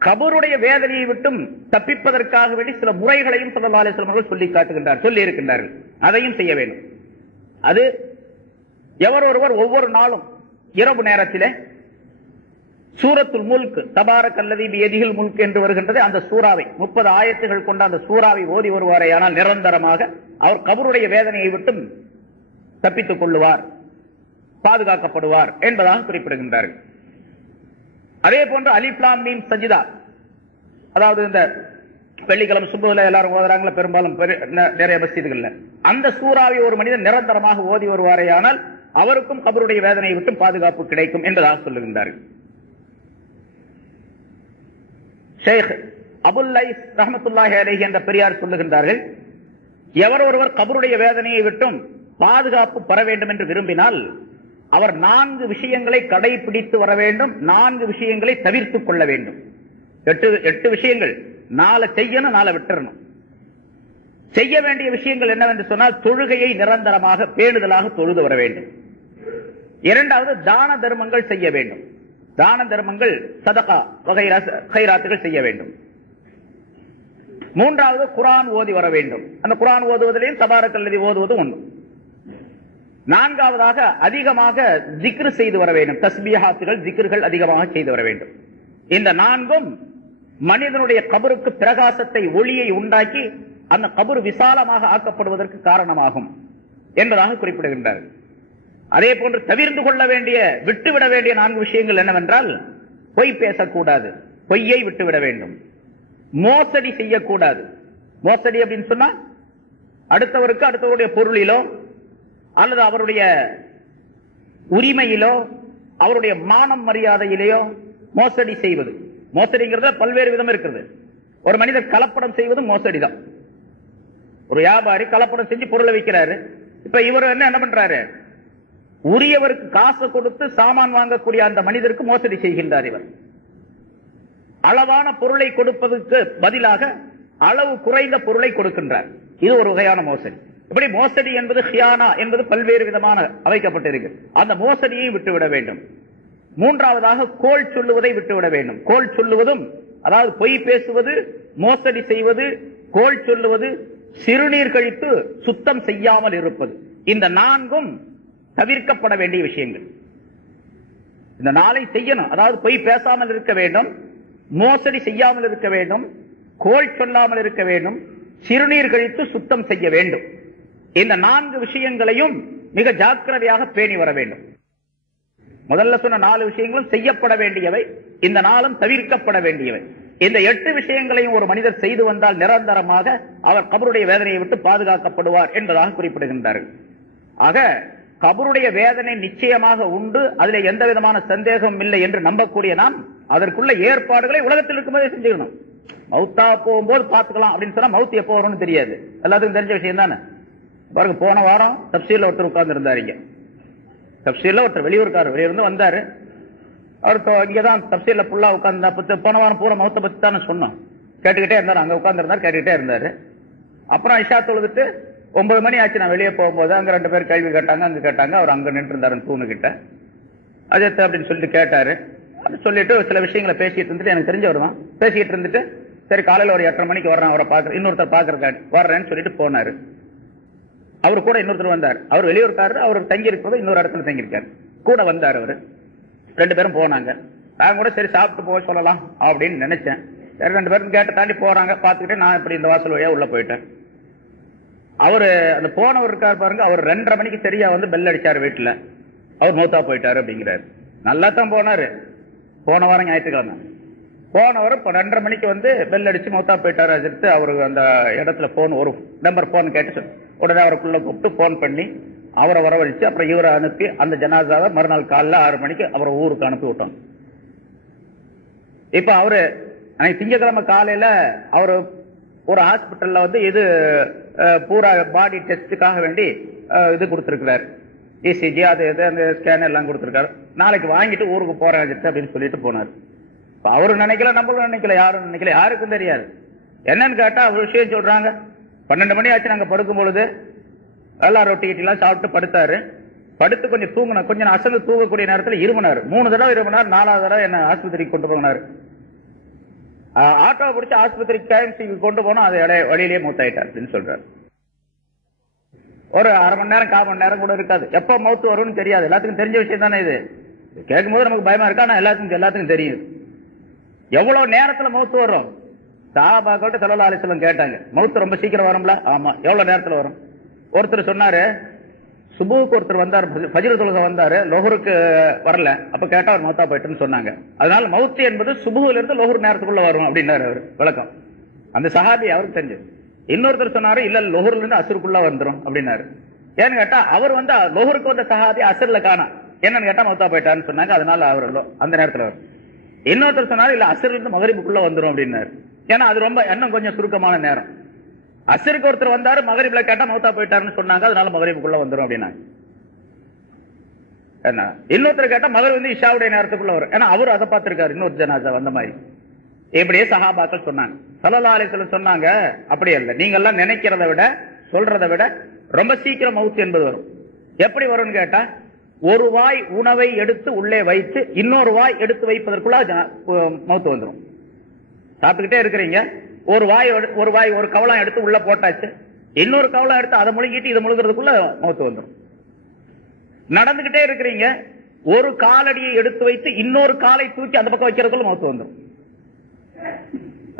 கபருடைய வேதனையை விட்டும் தப்பிப்பதற்காக வேண்டி சில முறைகளையும் ஸல்லல்லாஹு அலைஹி வஸல்லம் சொல்லி காட்டுகின்றார், சொல்லி இருக்கின்றார்கள். அதையும் செய்ய வேண்டும். அது எவரொருவர் ஒவ்வொரு நாளும் இரவு நேரத்திலே சூரத்துல் முல்க், தபாரக்கல்லதி பியதிஹில் முல்க் என்று வருகின்றது, அந்த சூறாவை 30 ஆயத்துகள் கொண்ட அந்த சூறாவை ஓதி வருவாரேயானால் நிரந்தரமாக அவர் கபருடைய வேதனையை விட்டும் தப்பித்துக் கொள்ளுவார், பாதுகாக்கப்படுவார் என்பதாக குறிப்பிடுகின்றார்கள். அதே போன்று அலிஃப் லாம் மீம் சஜிதா, அதாவது இந்த வெள்ளிக்கிழமை சுபுல எல்லாரும் ஓதுறாங்களா பெரும்பாலும் நிறைய மஸ்ஜிதுகள்ல, அந்த சூறாவை ஒரு மனிதன் நிரந்தரமாக ஓதி வருவாரேயானால் அவருக்கும் கபருடைய வேதனையை விட்டும் பாதுகாப்பு கிடைக்கும் என்பதாக சொல்லுகின்றார்கள். ஷேக் அபுல் லைஸ் ரஹ்மத்துல்லாஹி அலைஹி என்ற பெரியார் சொல்லுகின்றார்கள், எவர் ஒருவர் கபருடைய வேதனையை விட்டும் பாதுகாப்பு பெற வேண்டும் என்று விரும்பினால் அவர் 4 விஷயங்களை கடைபிடித்து வர வேண்டும், 4 விஷயங்களை தவிர்த்துக் கொள்ள வேண்டும். 8 விஷயங்கள், 4 செய்யணும், 4 விட்டுறணும். செய்ய வேண்டிய விஷயங்கள் என்னவென்று சொன்னால், தொழுகையை நிரந்தரமாக பேணுதலாக தொழுது வர வேண்டும். 2வது தான தர்மங்கள் செய்ய வேண்டும். தான தர்மங்கள், சதகா கைராத்துகள் செய்ய வேண்டும். மூன்றாவது குர்ஆன் ஓதி வர வேண்டும். அந்த குர்ஆன் ஓதுவதிலேயும் தபாரக்கல்லதி ஓதுவது ஒன்று. நான்காவதாக அதிகமாக ஜிக்ர் செய்து வர வேண்டும். தஸ்பீஹாத்துகள், ஜிக்ர்கள் அதிகமாக செய்து வர வேண்டும். இந்த நான்கும் மனிதனுடைய கபருக்கு பிரகாசத்தை, ஒளியை உண்டாக்கி அந்த கபர் விசாலமாக ஆக்கப்படுவதற்கு காரணமாகும் என்பதாக குறிப்பிடுகின்றார். அதே போன்று தவிர்த்து கொள்ள வேண்டிய, விட்டுவிட வேண்டிய 4 விஷயங்கள் என்னவென்றால், பொய் பேசக்கூடாது, பொய்யை விட்டுவிட வேண்டும். மோசடி செய்யக்கூடாது. மோசடி அப்படின்னு சொன்னா அடுத்தவருக்கு, அடுத்தவருடைய பொருளிலோ அல்லது அவருடைய உரிமையிலோ அவருடைய மானம் மரியாதையிலேயோ மோசடி செய்வது. மோசடிங்கிறத பல்வேறு விதம் இருக்கிறது. ஒரு மனிதர் கலப்படம் செய்வது மோசடி தான். ஒரு வியாபாரி கலப்படம் செஞ்சு பொருளை விற்கிறாரு. இப்ப இவர் என்ன பண்றாரு, உரியவருக்கு காசு கொடுத்து சாமான் வாங்கக்கூடிய அந்த மனிதருக்கு மோசடி செய்கின்றார். இவர் அளவான பொருளை கொடுப்பதற்கு பதிலாக அளவு குறைந்த பொருளை கொடுக்கின்றார். இது ஒரு வகையான மோசடி. இப்படி மோசடி என்பது ஹியானா என்பது பல்வேறு விதமான அமைக்கப்பட்டிருக்கு. அந்த மோசடியை விட்டுவிட வேண்டும். மூன்றாவதாக கோள் சொல்லுவதை விட்டுவிட வேண்டும். கோள் சொல்லுவதும், அதாவது பொய் பேசுவது, மோசடி செய்வது, கோள் சொல்லுவது, சிறுநீர் கழித்து சுத்தம் செய்யாமல் இருப்பது, இந்த 4ம் தவிர்க்கப்பட வேண்டிய விஷயங்கள். இந்த 4ஐ செய்யணும். அதாவது பொய் பேசாமல் இருக்க வேண்டும், மோசடி செய்யாமல் இருக்க வேண்டும், கோள் சொல்லாமல் இருக்க வேண்டும், சிறுநீர் கழித்து சுத்தம் செய்ய வேண்டும். இந்த 4 விஷயங்களையும் மிக ஜாக்கிரதையாக பேணி வர வேண்டும். முதல்ல சொன்ன 4 விஷயங்களும் செய்யப்பட வேண்டியவை, இந்த 4ம் தவிர்க்கப்பட வேண்டியவை. இந்த 8 விஷயங்களையும் ஒரு மனிதர் செய்து வந்தால் நிரந்தரமாக அவர் கபருடைய வேதனையை விட்டு பாதுகாக்கப்படுவார் என்பதாக குறிப்பிடுகின்றார்கள். ஆக கபருடைய வேதனை நிச்சயமாக உண்டு, அதில் எந்த விதமான சந்தேகம் இல்லை என்று நம்பக்கூடிய நாம் அதற்குள்ள ஏற்பாடுகளை உலகத்தில் இருக்கும்போதே செஞ்சுக்கணும். மௌத்தா போகும்போது பார்த்துக்கலாம் அப்படின்னு சொன்னா மௌத்து எப்போ வரும்னு தெரியாது. எல்லாத்துக்கும் தெரிஞ்ச விஷயம் தானே. பாருங்க, போன வாரம் தப்சீர்ல ஒருத்தர் உட்கார்ந்து இருந்தாருங்க. தப்சீர்ல ஒருத்தர் வெளியூர்காரர், வெளியிருந்து வந்தாரு. அவருக்கு இங்கதான் தப்சீர்ல புல்லா உட்கார்ந்து, போன வாரம் பூரா மௌத்தை பத்தி தானே சொன்னோம். கேட்டுக்கிட்டே இருந்தாரு, அங்க உட்கார்ந்து இருந்தாரு, கேட்டுக்கிட்டே இருந்தாரு. அப்புறம் இஷா தொழுதுட்டு 9 மணி ஆச்சு. நான் வெளியே போகும்போது அங்க 2 பேர் கேள்வி கேட்டாங்க, அங்க கேட்டாங்க. அவர் அங்க நின்று இருந்தாரு தூணுகிட்ட. அது அப்படின்னு சொல்லிட்டு கேட்டாரு. அது சொல்லிட்டு சில விஷயங்களை பேசிட்டு இருந்துட்டு, எனக்கு தெரிஞ்சவர் தான், பேசிட்டு இருந்துட்டு, சரி காலையில ஒரு 8:30 மணிக்கு வர்றேன், அவரை பாக்குற, இன்னொருத்தர் பாக்குறேன் வர்றேன்னு சொல்லிட்டு போனாரு. அவரு கூட இன்னொருத்தர் வந்தார். அவர் வெளியூர்காரர், அவர் தங்கி இருக்கிறது இன்னொரு இடத்துல தங்கி இருக்காரு. கூட வந்தார் அவரு. 2 பேரும் போனாங்க. நான் கூட சரி சாப்பிட்டு போக சொல்லலாம் அப்படின்னு நினைச்சேன். சரி 2 பேரும் கேட்ட தாண்டி போறாங்க. பாத்துக்கிட்டு நான் இப்படி இந்த வாசல் வழியா உள்ள போயிட்டேன். அவரு அந்த போனவர் இருக்கார் பாருங்க, அவர் 2:30 மணிக்கு சரியா வந்து பெல் அடிச்சாரு வீட்டுல. அவர் மௌத்தா போயிட்டாரு அப்படிங்கிறாரு. நல்லா தான் போனாரு. போன வாரம் ஞாயிற்றுக்கிழமை போனவர் 2:30 மணிக்கு வந்து பெல் அடிச்சு மௌத்தா போயிட்டாரு. எடுத்து அவரு அந்த இடத்துல போன், ஒரு நம்பர் போன் கேட்டு உடனே அவருக்குள்ள கூப்பிட்டு போன் பண்ணி அவரை வரவழைச்சு அப்புறம் இவரை அனுப்பி அந்த ஜனாசாவை மறுநாள் காலைல 6 மணிக்கு அவரை ஊருக்கு அனுப்பி விட்டோம். இப்ப அவரு அன்னைக்கு திங்கக்கிழமை காலையில அவரு ஒரு ஹாஸ்பிட்டல்ல வந்து இது பூரா பாடி டெஸ்டுக்காக வேண்டி இது கொடுத்திருக்கிறார். இசிஜி அது இது அந்த ஸ்கேன் எல்லாம் கொடுத்திருக்காரு. நாளைக்கு வாங்கிட்டு ஊருக்கு போறேன் அப்படின்னு சொல்லிட்டு போனார். அவரு நினைக்கல, நம்மளும் நினைக்கல, யாரும் நினைக்கல, யாருக்கும் தெரியாது. என்னன்னு கேட்டா ஒரு விஷயம் சொல்றாங்க. 12 மணி ஆச்சு நாங்க படுக்கும் பொழுது எல்லாம் ரொட்டி கிட்டிலாம் சாப்பிட்டு படுத்தாரு. படுத்து கொஞ்சம் தூங்கின, கொஞ்சம் அசந்து தூங்கக்கூடிய நேரத்தில் இருமனாரு. 3 தடவை இருமனார். 4வது தடவை என்ன ஆஸ்பத்திரிக்கு கொண்டு போனாரு. ஆட்டோவை பிடிச்சி ஆஸ்பத்திரிக்கு கேஎம்சிக்கு கொண்டு போனோம். அது வழியிலேயே மூத்தாயிட்டார் அப்படின்னு சொல்றாரு. ஒரு 1/2 மணி நேரம் 1/4 மணி நேரம் கூட இருக்காது. எப்ப மௌத்து வரும்னு தெரியாது. எல்லாத்துக்கும் தெரிஞ்ச விஷயம் தானே இது. கேட்கும் போது நமக்கு பயமா இருக்கா? ஆனா எல்லாத்துக்கும் தெரியும் எவ்வளவு நேரத்துல மௌத்து வரும். சஹாபாக்கள் ஸல்லல்லாஹு அலைஹி வஸல்லம் கேட்டாங்க, மௌத்து ரொம்ப சீக்கிரம் வரும்ல? ஆமா. எவ்வளவு நேரத்துல வரும்? ஒருத்தர் சொன்னாரு, சுபுக்கு ஒருத்தர் வந்தார், ஃபஜ்ர் தொழுகை வந்தாரு, லொஹருக்கு வரல. அப்ப கேட்டா அவர் மௌத்தா போயிட்டுன்னு சொன்னாங்க. அதனால மௌத்து என்பது சுபுல இருந்து லொஹர் நேரத்துக்குள்ள வரும் அப்படின்னாரு அவர் விளக்கம். அந்த சஹாபி அவருக்கு தெரிஞ்சது. இன்னொருத்தர் சொன்னாரு, இல்ல லொஹர்ல இருந்து அசருக்குள்ள வந்துரும் அப்படின்னாரு. ஏன்னு கேட்டா அவர் வந்து லொஹருக்கு வந்த சஹாபி அசர்ல காணா. என்னன்னு கேட்டா மௌத்தா போயிட்டாருன்னு சொன்னாங்க. அதனால அவர் அந்த நேரத்துல வரும். இன்னொருத்தர் சொன்னாரு, இல்ல அசர்ல இருந்து மகரிபுக்குள்ள வந்துரும் அப்படின்னாரு. ஏன்னா அது ரொம்ப இன்னும் கொஞ்சம் சுருக்கமான நேரம். அசருக்கு ஒருத்தர் வந்தாரு, மகரிப்ல கேட்டா மௌத்தா போயிட்டாருன்னு சொன்னாங்க. அதனால மகரிபுக்குள்ள வந்துரும் அப்படின்னாங்க. என்ன இன்னொருத்தர் கேட்டா மகர் வந்து இஷாவுடைய நேரத்துக்குள்ள வரும். ஏன்னா அவரு அதை பார்த்திருக்காரு, இன்னொரு ஜனாசா வந்த மாதிரி. இப்படியே சஹாபாக்கள் சொன்னாங்க. ஸல்லல்லாஹு அலைஹி வஸல்லம் சொன்னாங்க, அப்படி அல்ல, நீங்க எல்லாம் நினைக்கிறத விட சொல்றதை விட ரொம்ப சீக்கிரம் மவுத் என்பது வரும். எப்படி வரும்னு கேட்டா, ஒரு வாய் உணவை எடுத்து உள்ளே வைத்து இன்னொரு வாய் எடுத்து வைப்பதற்குள்ள மௌத்து வந்துடும். சாப்பிட்டுக்கிட்டே இருக்கிறீங்க, ஒரு வாய் ஒரு கவலம் எடுத்து உள்ள போட்டாச்சு, இன்னொரு கவலம் எடுத்து அதை முழுங்கிட்டு இதை முழுகிறதுக்குள்ள மௌத்து வந்துடும். நடந்துகிட்டே இருக்கிறீங்க, ஒரு காலடியை எடுத்து வைத்து இன்னொரு காலை தூக்கி அந்த பக்கம் வைக்கிறதுக்குள்ள மௌத்து வந்துடும்.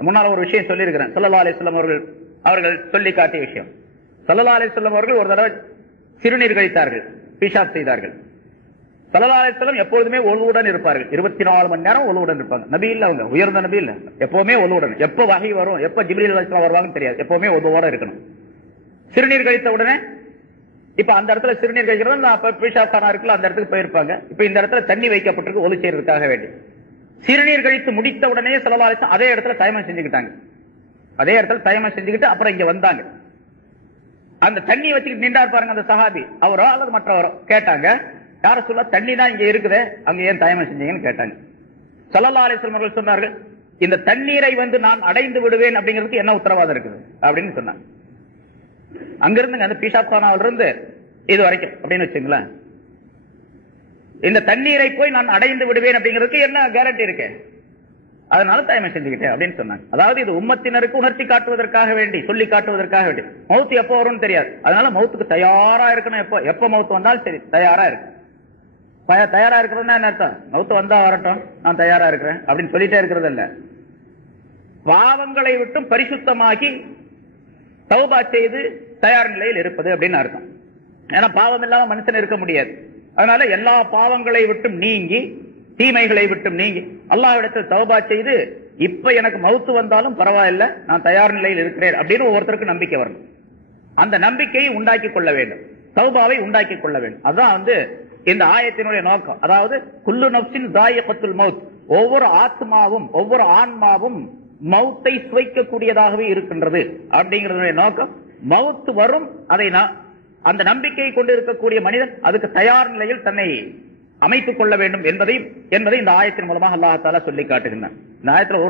முன்னால ஒரு விஷயம் சொல்லி இருக்கிறேன், ஸல்லல்லாஹு அலைஹி வஸல்லம் அவர்கள் சொல்லி காட்டிய விஷயம். ஸல்லல்லாஹு அலைஹி வஸல்லம் அவர்கள் ஒரு தடவை சிறுநீர் கழித்தார்கள், பிஷாப் செய்தார்கள். ஸல்லல்லாஹு அலைஹி வஸல்லம் எப்பொழுதுமே ஒழுவுடன் இருப்பார்கள், 24 மணி நேரம் ஒழுவுடன் இருப்பாங்க. நபி இல்ல, அவங்க உயர்ந்த நபி இல்ல, எப்பவுமே ஒழுவுடன். எப்ப வகை வரும், எப்ப ஜிப்ரீல் அலைஹிஸ்ஸலாம் வருவாங்கன்னு தெரியாது, எப்பவுமே ஒழுவோட இருக்கணும். சிறுநீர் கழித்த உடனே இப்ப அந்த இடத்துல சிறுநீர் கழிக்கிறது பிஷாப் கானா இருக்குல்ல, அந்த இடத்துக்கு போயிருப்பாங்க. இப்ப இந்த இடத்துல தண்ணி வைக்கப்பட்டிருக்கு ஒலி செய்யறதுக்காக வேண்டி. சிறுநீர் கழித்து முடித்த உடனே ஸல்லல்லாஹு அலைஹி வஸல்லம் அதே இடத்துல தயமம் செஞ்சுக்கிட்டாங்க. அதே இடத்துல தயமம் செஞ்சுக்கிட்டு அப்புறம் இங்க வந்தாங்க. அந்த தண்ணி வச்சுக்கிட்டு நின்றார் பாருங்க அந்த சஹாபி, அவரோ அல்லது மற்றவரோ கேட்டாங்க, யார சொல்ல தண்ணி தான் இங்க இருக்குது, அங்க ஏன் தயமம் செஞ்சீங்கன்னு கேட்டாங்க. ஸல்லல்லாஹு அலைஹி வஸல்லம் அவர்கள் சொன்னார்கள், இந்த தண்ணீரை நான் அடைந்து விடுவேன் அப்படிங்கிறதுக்கு என்ன உத்தரவாதம் இருக்குது அப்படின்னு சொன்னாங்க. அங்கிருந்து அந்த பிஷாப் கானாவில இருந்து இது வரைக்கும் அப்படின்னு வச்சுங்களேன், இந்த தண்ணீரை போய் நான் அடைந்து விடுவேன் அப்படிங்கிறதுக்கு என்ன கேரண்டி இருக்கு, அதனால தயமம் செஞ்சுக்கிட்டேன் அப்படின்னு சொன்னாங்க. அதாவது இது உம்மத்தினருக்கு உணர்த்தி காட்டுவதற்காக வேண்டி, சொல்லி காட்டுவதற்காக வேண்டி. மௌத்து எப்போ வரும்னு தெரியாது, அதனால மௌத்துக்கு தயாரா இருக்கணும். எப்ப மௌத்து வந்தாலும் சரி தயாரா இருக்கு. தயாரா இருக்கிறதுனா என்ன அர்த்தம், மௌத்து வந்தா வரட்டும் நான் தயாரா இருக்கிறேன் அப்படின்னு சொல்லிட்டே இருக்கிறது இல்ல. பாவங்களை விட்டும் பரிசுத்தமாகி தௌபா செய்து தயார் நிலையில் இருப்பது அப்படின்னு அர்த்தம். ஏன்னா பாவம் இல்லாம மனுஷன் இருக்க முடியாது. அதனால எல்லா பாவங்களை விட்டும் நீங்கி, தீமைகளை விட்டும் நீங்கி அல்லாஹ்விடத்தில் தௌபா செய்து, இப்ப எனக்கு மௌத்து வந்தாலும் பரவாயில்லை நான் தயார் நிலையில் இருக்கிறேன் அப்படின்னு ஒவ்வொருத்தருக்கு நம்பிக்கை வரணும். அந்த நம்பிக்கையை உண்டாக்கி கொள்ள வேண்டும், தௌபாவை உண்டாக்கி கொள்ள வேண்டும். அதான் இந்த ஆயத்தினுடைய நோக்கம். அதாவது குல்லு நஃப்ஸின் ஸாயிகத்துல் மௌத், ஒவ்வொரு ஆத்மாவும் ஒவ்வொரு ஆன்மாவும் மௌத்தை சுவைக்கக்கூடியதாகவே இருக்கின்றது அப்படிங்கறதுடைய நோக்கம். மௌத்து வரும், அதை அந்த நம்பிக்கையை கொண்டு இருக்கக்கூடிய மனிதன் அதுக்கு தயார் நிலையில் தன்னை அமைத்துக் கொள்ள வேண்டும் என்பதை இந்த ஆயத்தின் மூலமாக அல்லாஹ் தஆலா சொல்லி காட்டுகின்றான். இந்த ஆயத்துல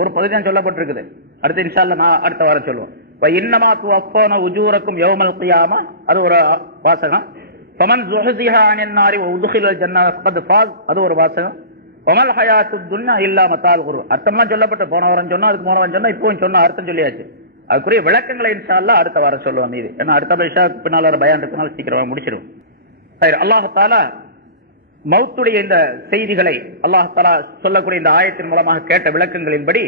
ஒரு பகுதி தான் சொல்லப்பட்டிருக்குது. அடுத்து இன்ஷா அல்லாஹ் நான் அடுத்த வாரம் சொல்லுவோம். இன்னமா துவஃபௌன உஜூரக்கும் யௌமல் கியாமா, அது ஒரு வாசகம். ஃபமன் ஸுஹ்ஸிஹா அனின் நாரி வ உத்கிலல் ஜன்னத ஃபகத் ஃபாஸ், அது ஒரு வாசகம். வமல் ஹயாத்துத் துன்யா இல்லா மத்தால் குரூர், அர்த்தம்லாம் சொல்லப்பட்டு போன வாரம் சொன்னா, அதுக்கு போன வாரம் சொன்னா, இப்பவும் சொன்னா, அர்த்தம் சொல்லியாச்சு. அதுக்குரிய விளக்கங்களை இன்ஷா அல்லாஹ் அடுத்த வாரம் சொல்லுவோம். இது ஏன்னா அடுத்த பைஷாக்கு பின்னால் ஒரு பயான் இருக்கனால சீக்கிரமா முடிச்சிடும். அல்லாஹ் தஆலா மௌத்துடைய இந்த செய்திகளை அல்லாஹ் தஆலா சொல்லக்கூடிய இந்த ஆயத்தின் மூலமாக கேட்ட விளக்கங்களின்படி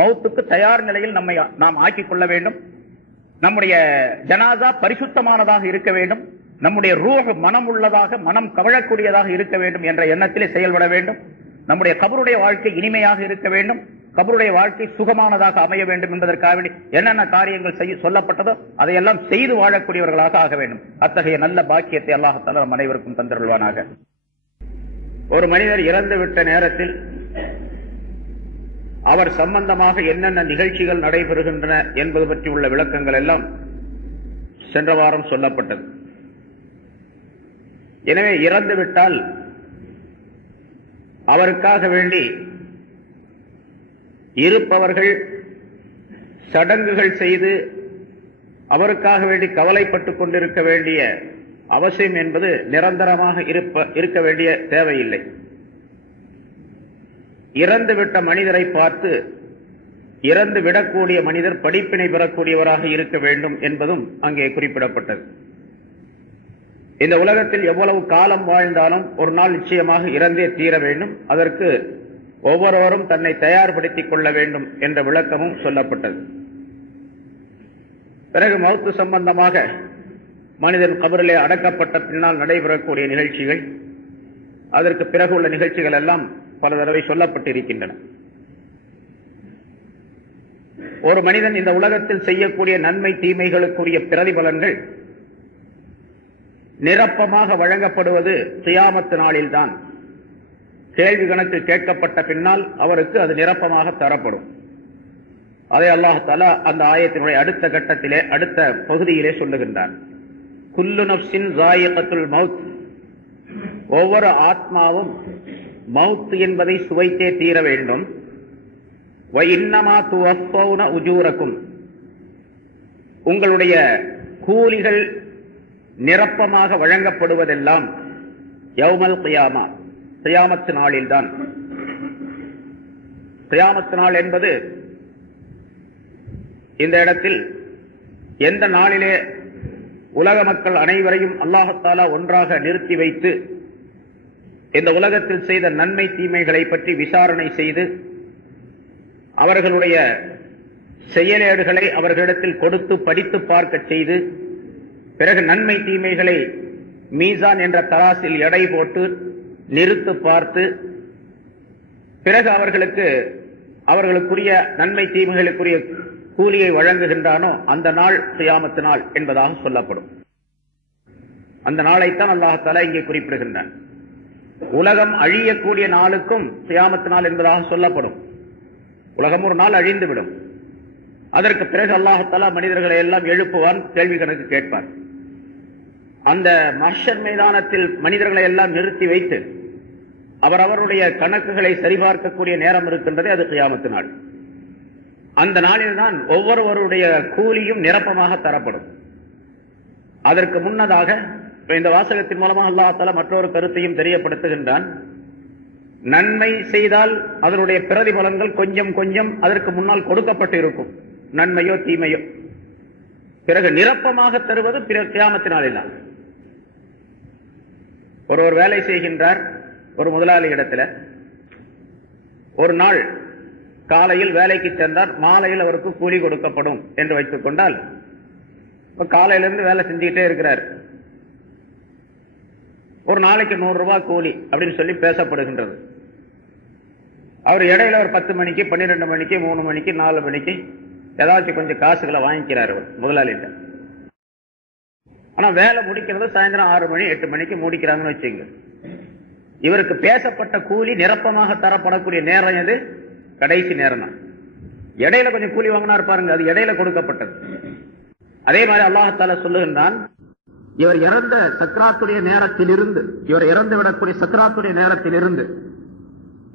மௌத்துக்கு தயார் நிலையில் நாம் ஆக்கிக் கொள்ள வேண்டும். நம்முடைய ஜனாசா பரிசுத்தமானதாக இருக்க வேண்டும், நம்முடைய ரூஹ் மனம் உள்ளதாக, மனம் கவழக்கூடியதாக இருக்க வேண்டும் என்ற எண்ணத்திலே செயல்பட வேண்டும். நம்முடைய கபருடைய வாழ்க்கை இனிமையாக இருக்க வேண்டும், கபருடைய வாழ்க்கை சுகமானதாக அமைய வேண்டும் என்பதற்காக வேண்டி என்னென்ன காரியங்கள் சொல்லப்பட்டதோ அதையெல்லாம் செய்து வாழக்கூடியவர்களாக ஆக வேண்டும். அத்தகைய நல்ல பாக்கியத்தை அல்லாஹ் தஆலா நம் அனைவருக்கும் தந்தருள்வானாக. ஒரு மனிதர் இறந்துவிட்ட நேரத்தில் அவர் சம்பந்தமாக என்னென்ன நிகழ்ச்சிகள் நடைபெறுகின்றன என்பது பற்றி உள்ள விளக்கங்கள் எல்லாம் சென்ற வாரம் சொல்லப்பட்டது. எனவே இறந்துவிட்டால் அவருக்காக வேண்டி இருப்பவர்கள் சடங்குகள் செய்து அவருக்காக வேண்டி கவலைப்பட்டுக் கொண்டிருக்க வேண்டிய அவசியம் என்பது நிரந்தரமாக இருக்க வேண்டிய தேவையில்லை. இறந்துவிட்ட மனிதரை பார்த்து இறந்து விடக்கூடிய மனிதர் படிப்பினை பெறக்கூடியவராக இருக்க வேண்டும் என்பதும் அங்கே குறிப்பிடப்பட்டது. இந்த உலகத்தில் எவ்வளவு காலம் வாழ்ந்தாலும் ஒரு நாள் நிச்சயமாக இறந்தே தீர வேண்டும், அதற்கு ஒவ்வொருவரும் தன்னை தயார்படுத்திக் கொள்ள வேண்டும் என்ற விளக்கமும் சொல்லப்பட்டது. பிறகு மௌத்து சம்பந்தமாக மனிதன் கபரிலே அடக்கப்பட்ட பின்னால் நடைபெறக்கூடிய நிகழ்ச்சிகள், அதற்கு பிறகு உள்ள நிகழ்ச்சிகள் எல்லாம் பல தடவை சொல்லப்பட்டிருக்கின்றன. ஒரு மனிதன் இந்த உலகத்தில் செய்யக்கூடிய நன்மை தீமைகளுக்குரிய பிரதிபலன்கள் நிரப்பமாக வழங்கப்படுவது கியாமத் நாளில்தான். கேள்வி கணக்கு கேட்கப்பட்ட பின்னால் அவருக்கு அது நிரப்பமாக தரப்படும். அதை அல்லாஹ் தஆலா அந்த ஆயத்தினுடைய அடுத்த கட்டத்திலே, அடுத்த பகுதியிலே சொல்லுகின்றான். குல்லு நஃப்ஸின் ஸாயிகத்துல் மௌத், ஒவ்வொரு ஆத்மாவும் மௌத் என்பதை சுவைத்தே தீர வேண்டும். வ இன்னமா துவஃபௌன உஜூரக்கும், உங்களுடைய கூலிகள் நிரப்பமாக வழங்கப்படுவதெல்லாம் யௌமல் கியாமா, கியாமத்து நாளில்தான். கியாமத்து நாள் என்பது இந்த இடத்தில் எந்த நாளிலே உலக மக்கள் அனைவரையும் அல்லாஹ் தஆலா ஒன்றாக நிறுத்தி வைத்து இந்த உலகத்தில் செய்த நன்மை தீமைகளை பற்றி விசாரணை செய்து அவர்களுடைய செயலேடுகளை அவர்களிடத்தில் கொடுத்து படித்து பார்க்க செய்து பிறகு நன்மை தீமைகளை மீசான் என்ற தராசில் எடை போட்டு நிறுத்து பார்த்து பிறகு அவர்களுக்குரிய நன்மை தீமைகளுக்குரிய கூலியை வழங்குகின்றானோ அந்த நாள் கியாமத்து நாள் என்பதாக சொல்லப்படும். அந்த நாளைத்தான் அல்லாஹ் தஆலா இங்கே குறிப்பிடுகின்றான். உலகம் அழியக்கூடிய நாளுக்கும் கியாமத்து நாள் என்பதாக சொல்லப்படும். உலகம் ஒரு நாள் அழிந்துவிடும். அதற்கு பிறகு அல்லாஹ் தஆலா மனிதர்களை எல்லாம் எழுப்புவான், கேள்வி கணக்கு கேட்பார். அந்த மஹ்ஷர் மைதானத்தில் மனிதர்களை எல்லாம் நிறுத்தி வைத்து அவரவருடைய கணக்குகளை சரிபார்க்கக்கூடிய நேரம் இருக்கின்றது. அது கியாமத்து நாள். அந்த நாளில்தான் ஒவ்வொருவருடைய கூலியும் நிரப்பமாக தரப்படும். அதற்கு முன்னதாக இந்த வாசகத்தின் மூலமாக அல்லாஹ் தஆலா மற்றொரு கருத்தையும் தெரியப்படுத்துகின்றான். நன்மை செய்தால் அதனுடைய பிரதிபலன்கள் கொஞ்சம் கொஞ்சம் அதற்கு முன்னால் கொடுக்கப்பட்டு இருக்கும், நன்மையோ தீமையோ. பிறகு நிரப்பமாக தருவது கியாமத்து நாளில்தான். ஒரு வேலை செய்கின்றார் ஒரு முதலாளி இடத்துல. ஒரு நாள் காலையில் வேலைக்கு சென்றார், மாலையில் அவருக்கு கூலி கொடுக்கப்படும் என்று வைத்துக் கொண்டால், காலையிலிருந்து வேலை செஞ்சுக்கிட்டே இருக்கிறார். ஒரு நாளைக்கு 100 ரூபாய் கூலி அப்படின்னு சொல்லி பேசப்படுகின்றது. அவர் இடையில ஒரு 10 மணிக்கு 12 மணிக்கு 3 மணிக்கு 4 மணிக்கு ஏதாச்சும் கொஞ்சம் காசுகளை வாங்கிக்கிறார் அவர் முதலாளிட்ட. ஆனா வேலை முடிக்கிறது சாயந்தரம் 6 மணி 8 மணிக்கு முடிக்கிறாங்கன்னு வச்சுங்க. இவருக்கு பேசப்பட்ட கூலி நிரப்பமாக தரப்படக்கூடிய நேரம் எது? கடைசி நேரம் தான். இடையில கொஞ்சம் கூலி வாங்கினா இருப்பாருங்க, அது இடையில கொடுக்கப்பட்டது. அதே மாதிரி அல்லாஹ் தஆலா சொல்லுகின்றான், இவர் இறந்த சக்ராத்துடைய நேரத்திலிருந்து, இவர் இறந்து விடக்கூடிய சக்ராத்துடைய நேரத்திலிருந்து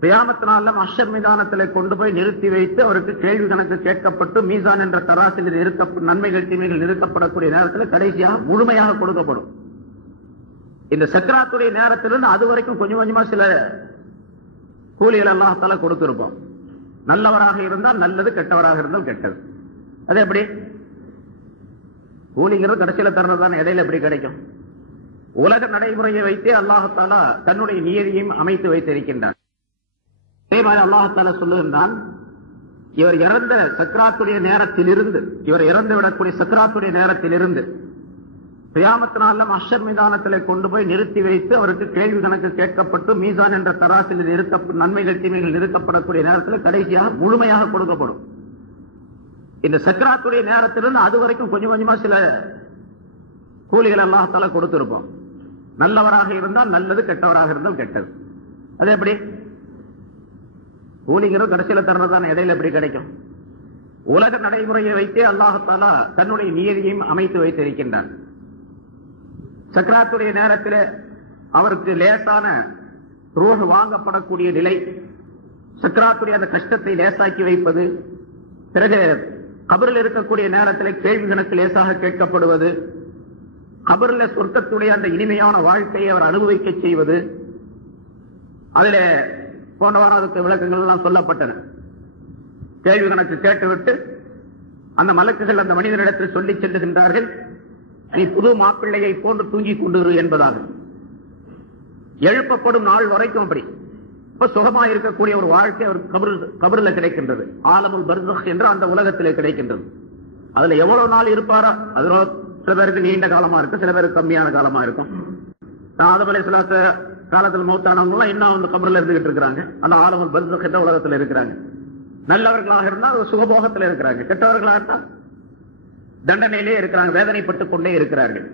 கியாமத் நாள்ல மஹ்ஷர் மைதானத்திலே கொண்டு போய் நிறுத்தி வைத்து அவருக்கு கேள்வி கணக்கு கேட்கப்பட்டு மீசான் என்ற தராசில் நன்மைகள் தீமைகள் நிறுத்தப்படக்கூடிய நேரத்தில் கடைசியாக முழுமையாக கொடுக்கப்படும். இந்த சக்ராத்துடைய நேரத்திலிருந்து அது வரைக்கும் கொஞ்சம் கொஞ்சமா சில கூலிகள் அல்லாஹ் தஆலா கொடுத்திருப்போம். நல்லவராக இருந்தால் நல்லது, கெட்டவராக இருந்தால் கெட்டது. அது எப்படி? கூலிங்கிறது கடைசியில தர்றதுதான், இடையில எப்படி கிடைக்கும்? உலக நடைமுறையை வைத்தே அல்லாஹ் தஆலா தன்னுடைய நியதியையும் அமைத்து வைத்திருக்கின்றான். அதே மாதிரி அல்லாஹ் தஆலா சொல்லுகின்றான், இவர் இறந்த சக்ராத்துடைய நேரத்திலிருந்து, இவர் இறந்து விடக்கூடிய சக்ராத்துடைய நேரத்திலிருந்து கியாமத் நாள்ல மஹ்ஷர் மைதானத்திலே கொண்டு போய் நிறுத்தி வைத்து அவருக்கு கேள்வி கணக்கு கேட்கப்பட்டு மீசான் என்ற தராசில் நன்மைகள் தீமைகள் நிறுத்தப்படக்கூடிய நேரத்தில் கடைசியாக முழுமையாக கொடுக்கப்படும். இந்த சக்ராத்துடைய நேரத்திலிருந்து அது வரைக்கும் கொஞ்சம் கொஞ்சமா சில கூலிகள் அல்லாஹ் தஆலா கொடுத்திருப்போம். நல்லவராக இருந்தால் நல்லது, கெட்டவராக இருந்தால் கெட்டது. அது எப்படி? கூலிங்கிறது கடைசியில தர்றதுதான், இடையில எப்படி கிடைக்கும்? உலக நடைமுறையை வைத்தே அல்லாஹ் தஆலா தன்னுடைய நியதியையும் அமைத்து வைத்திருக்கின்றான். சக்ராத்துடைய நேரத்தில் அவருக்கு லேசான ரூஹ் வாங்கப்படக்கூடிய நிலை, சக்ராத்துடைய அந்த கஷ்டத்தை லேசாக்கி வைப்பது, பிறகு கபரில் இருக்கக்கூடிய நேரத்தில் கேள்வி கணக்கு லேசாக கேட்கப்படுவது, கபரில் சொர்க்கத்துடைய அந்த இனிமையான வாழ்க்கையை அவர் அனுபவிக்க செய்வது, அதில் போன்றவாறு அதுக்கு விளக்கங்கள் எல்லாம் சொல்லப்பட்டன. கேள்வி கணக்கு கேட்டுவிட்டு அந்த மலக்குகள் அந்த மனிதனிடத்தில் சொல்லி செல்லுகின்றார்கள், நீ புது மாப்பிள்ளையை போன்று தூங்கிக் கொண்டிரு என்பதாக. எழுப்பப்படும் நாள் வரைக்கும் அப்படி சுகமா இருக்கக்கூடிய ஒரு வாழ்க்கை அவர் கபரில் கிடைக்கின்றது. ஆலமுல் பர்ஸக் என்ற அந்த உலகத்திலே கிடைக்கின்றது. அதுல எவ்வளவு நாள் இருப்பாரா? அதுல சில பேருக்கு நீண்ட காலமா இருக்கும், சில பேருக்கு கம்மியான காலமா இருக்கும். ஆதம் அலைஹிஸ்ஸலாத்து காலத்தில் மௌத்தானவங்க எல்லாம் இன்னும் அந்த கபரில் இருந்துகிட்டு இருக்கிறாங்க. அந்த ஆலமுல் பர்ஸக் என்ற உலகத்தில் இருக்கிறாங்க. நல்லவர்களாக இருந்தால் சுகபோகத்தில் இருக்கிறாங்க, கெட்டவர்களாக இருந்தால் தண்டனையிலே இருக்கிறாங்க, வேதனைப்பட்டுக் கொண்டே இருக்கிறார்கள்.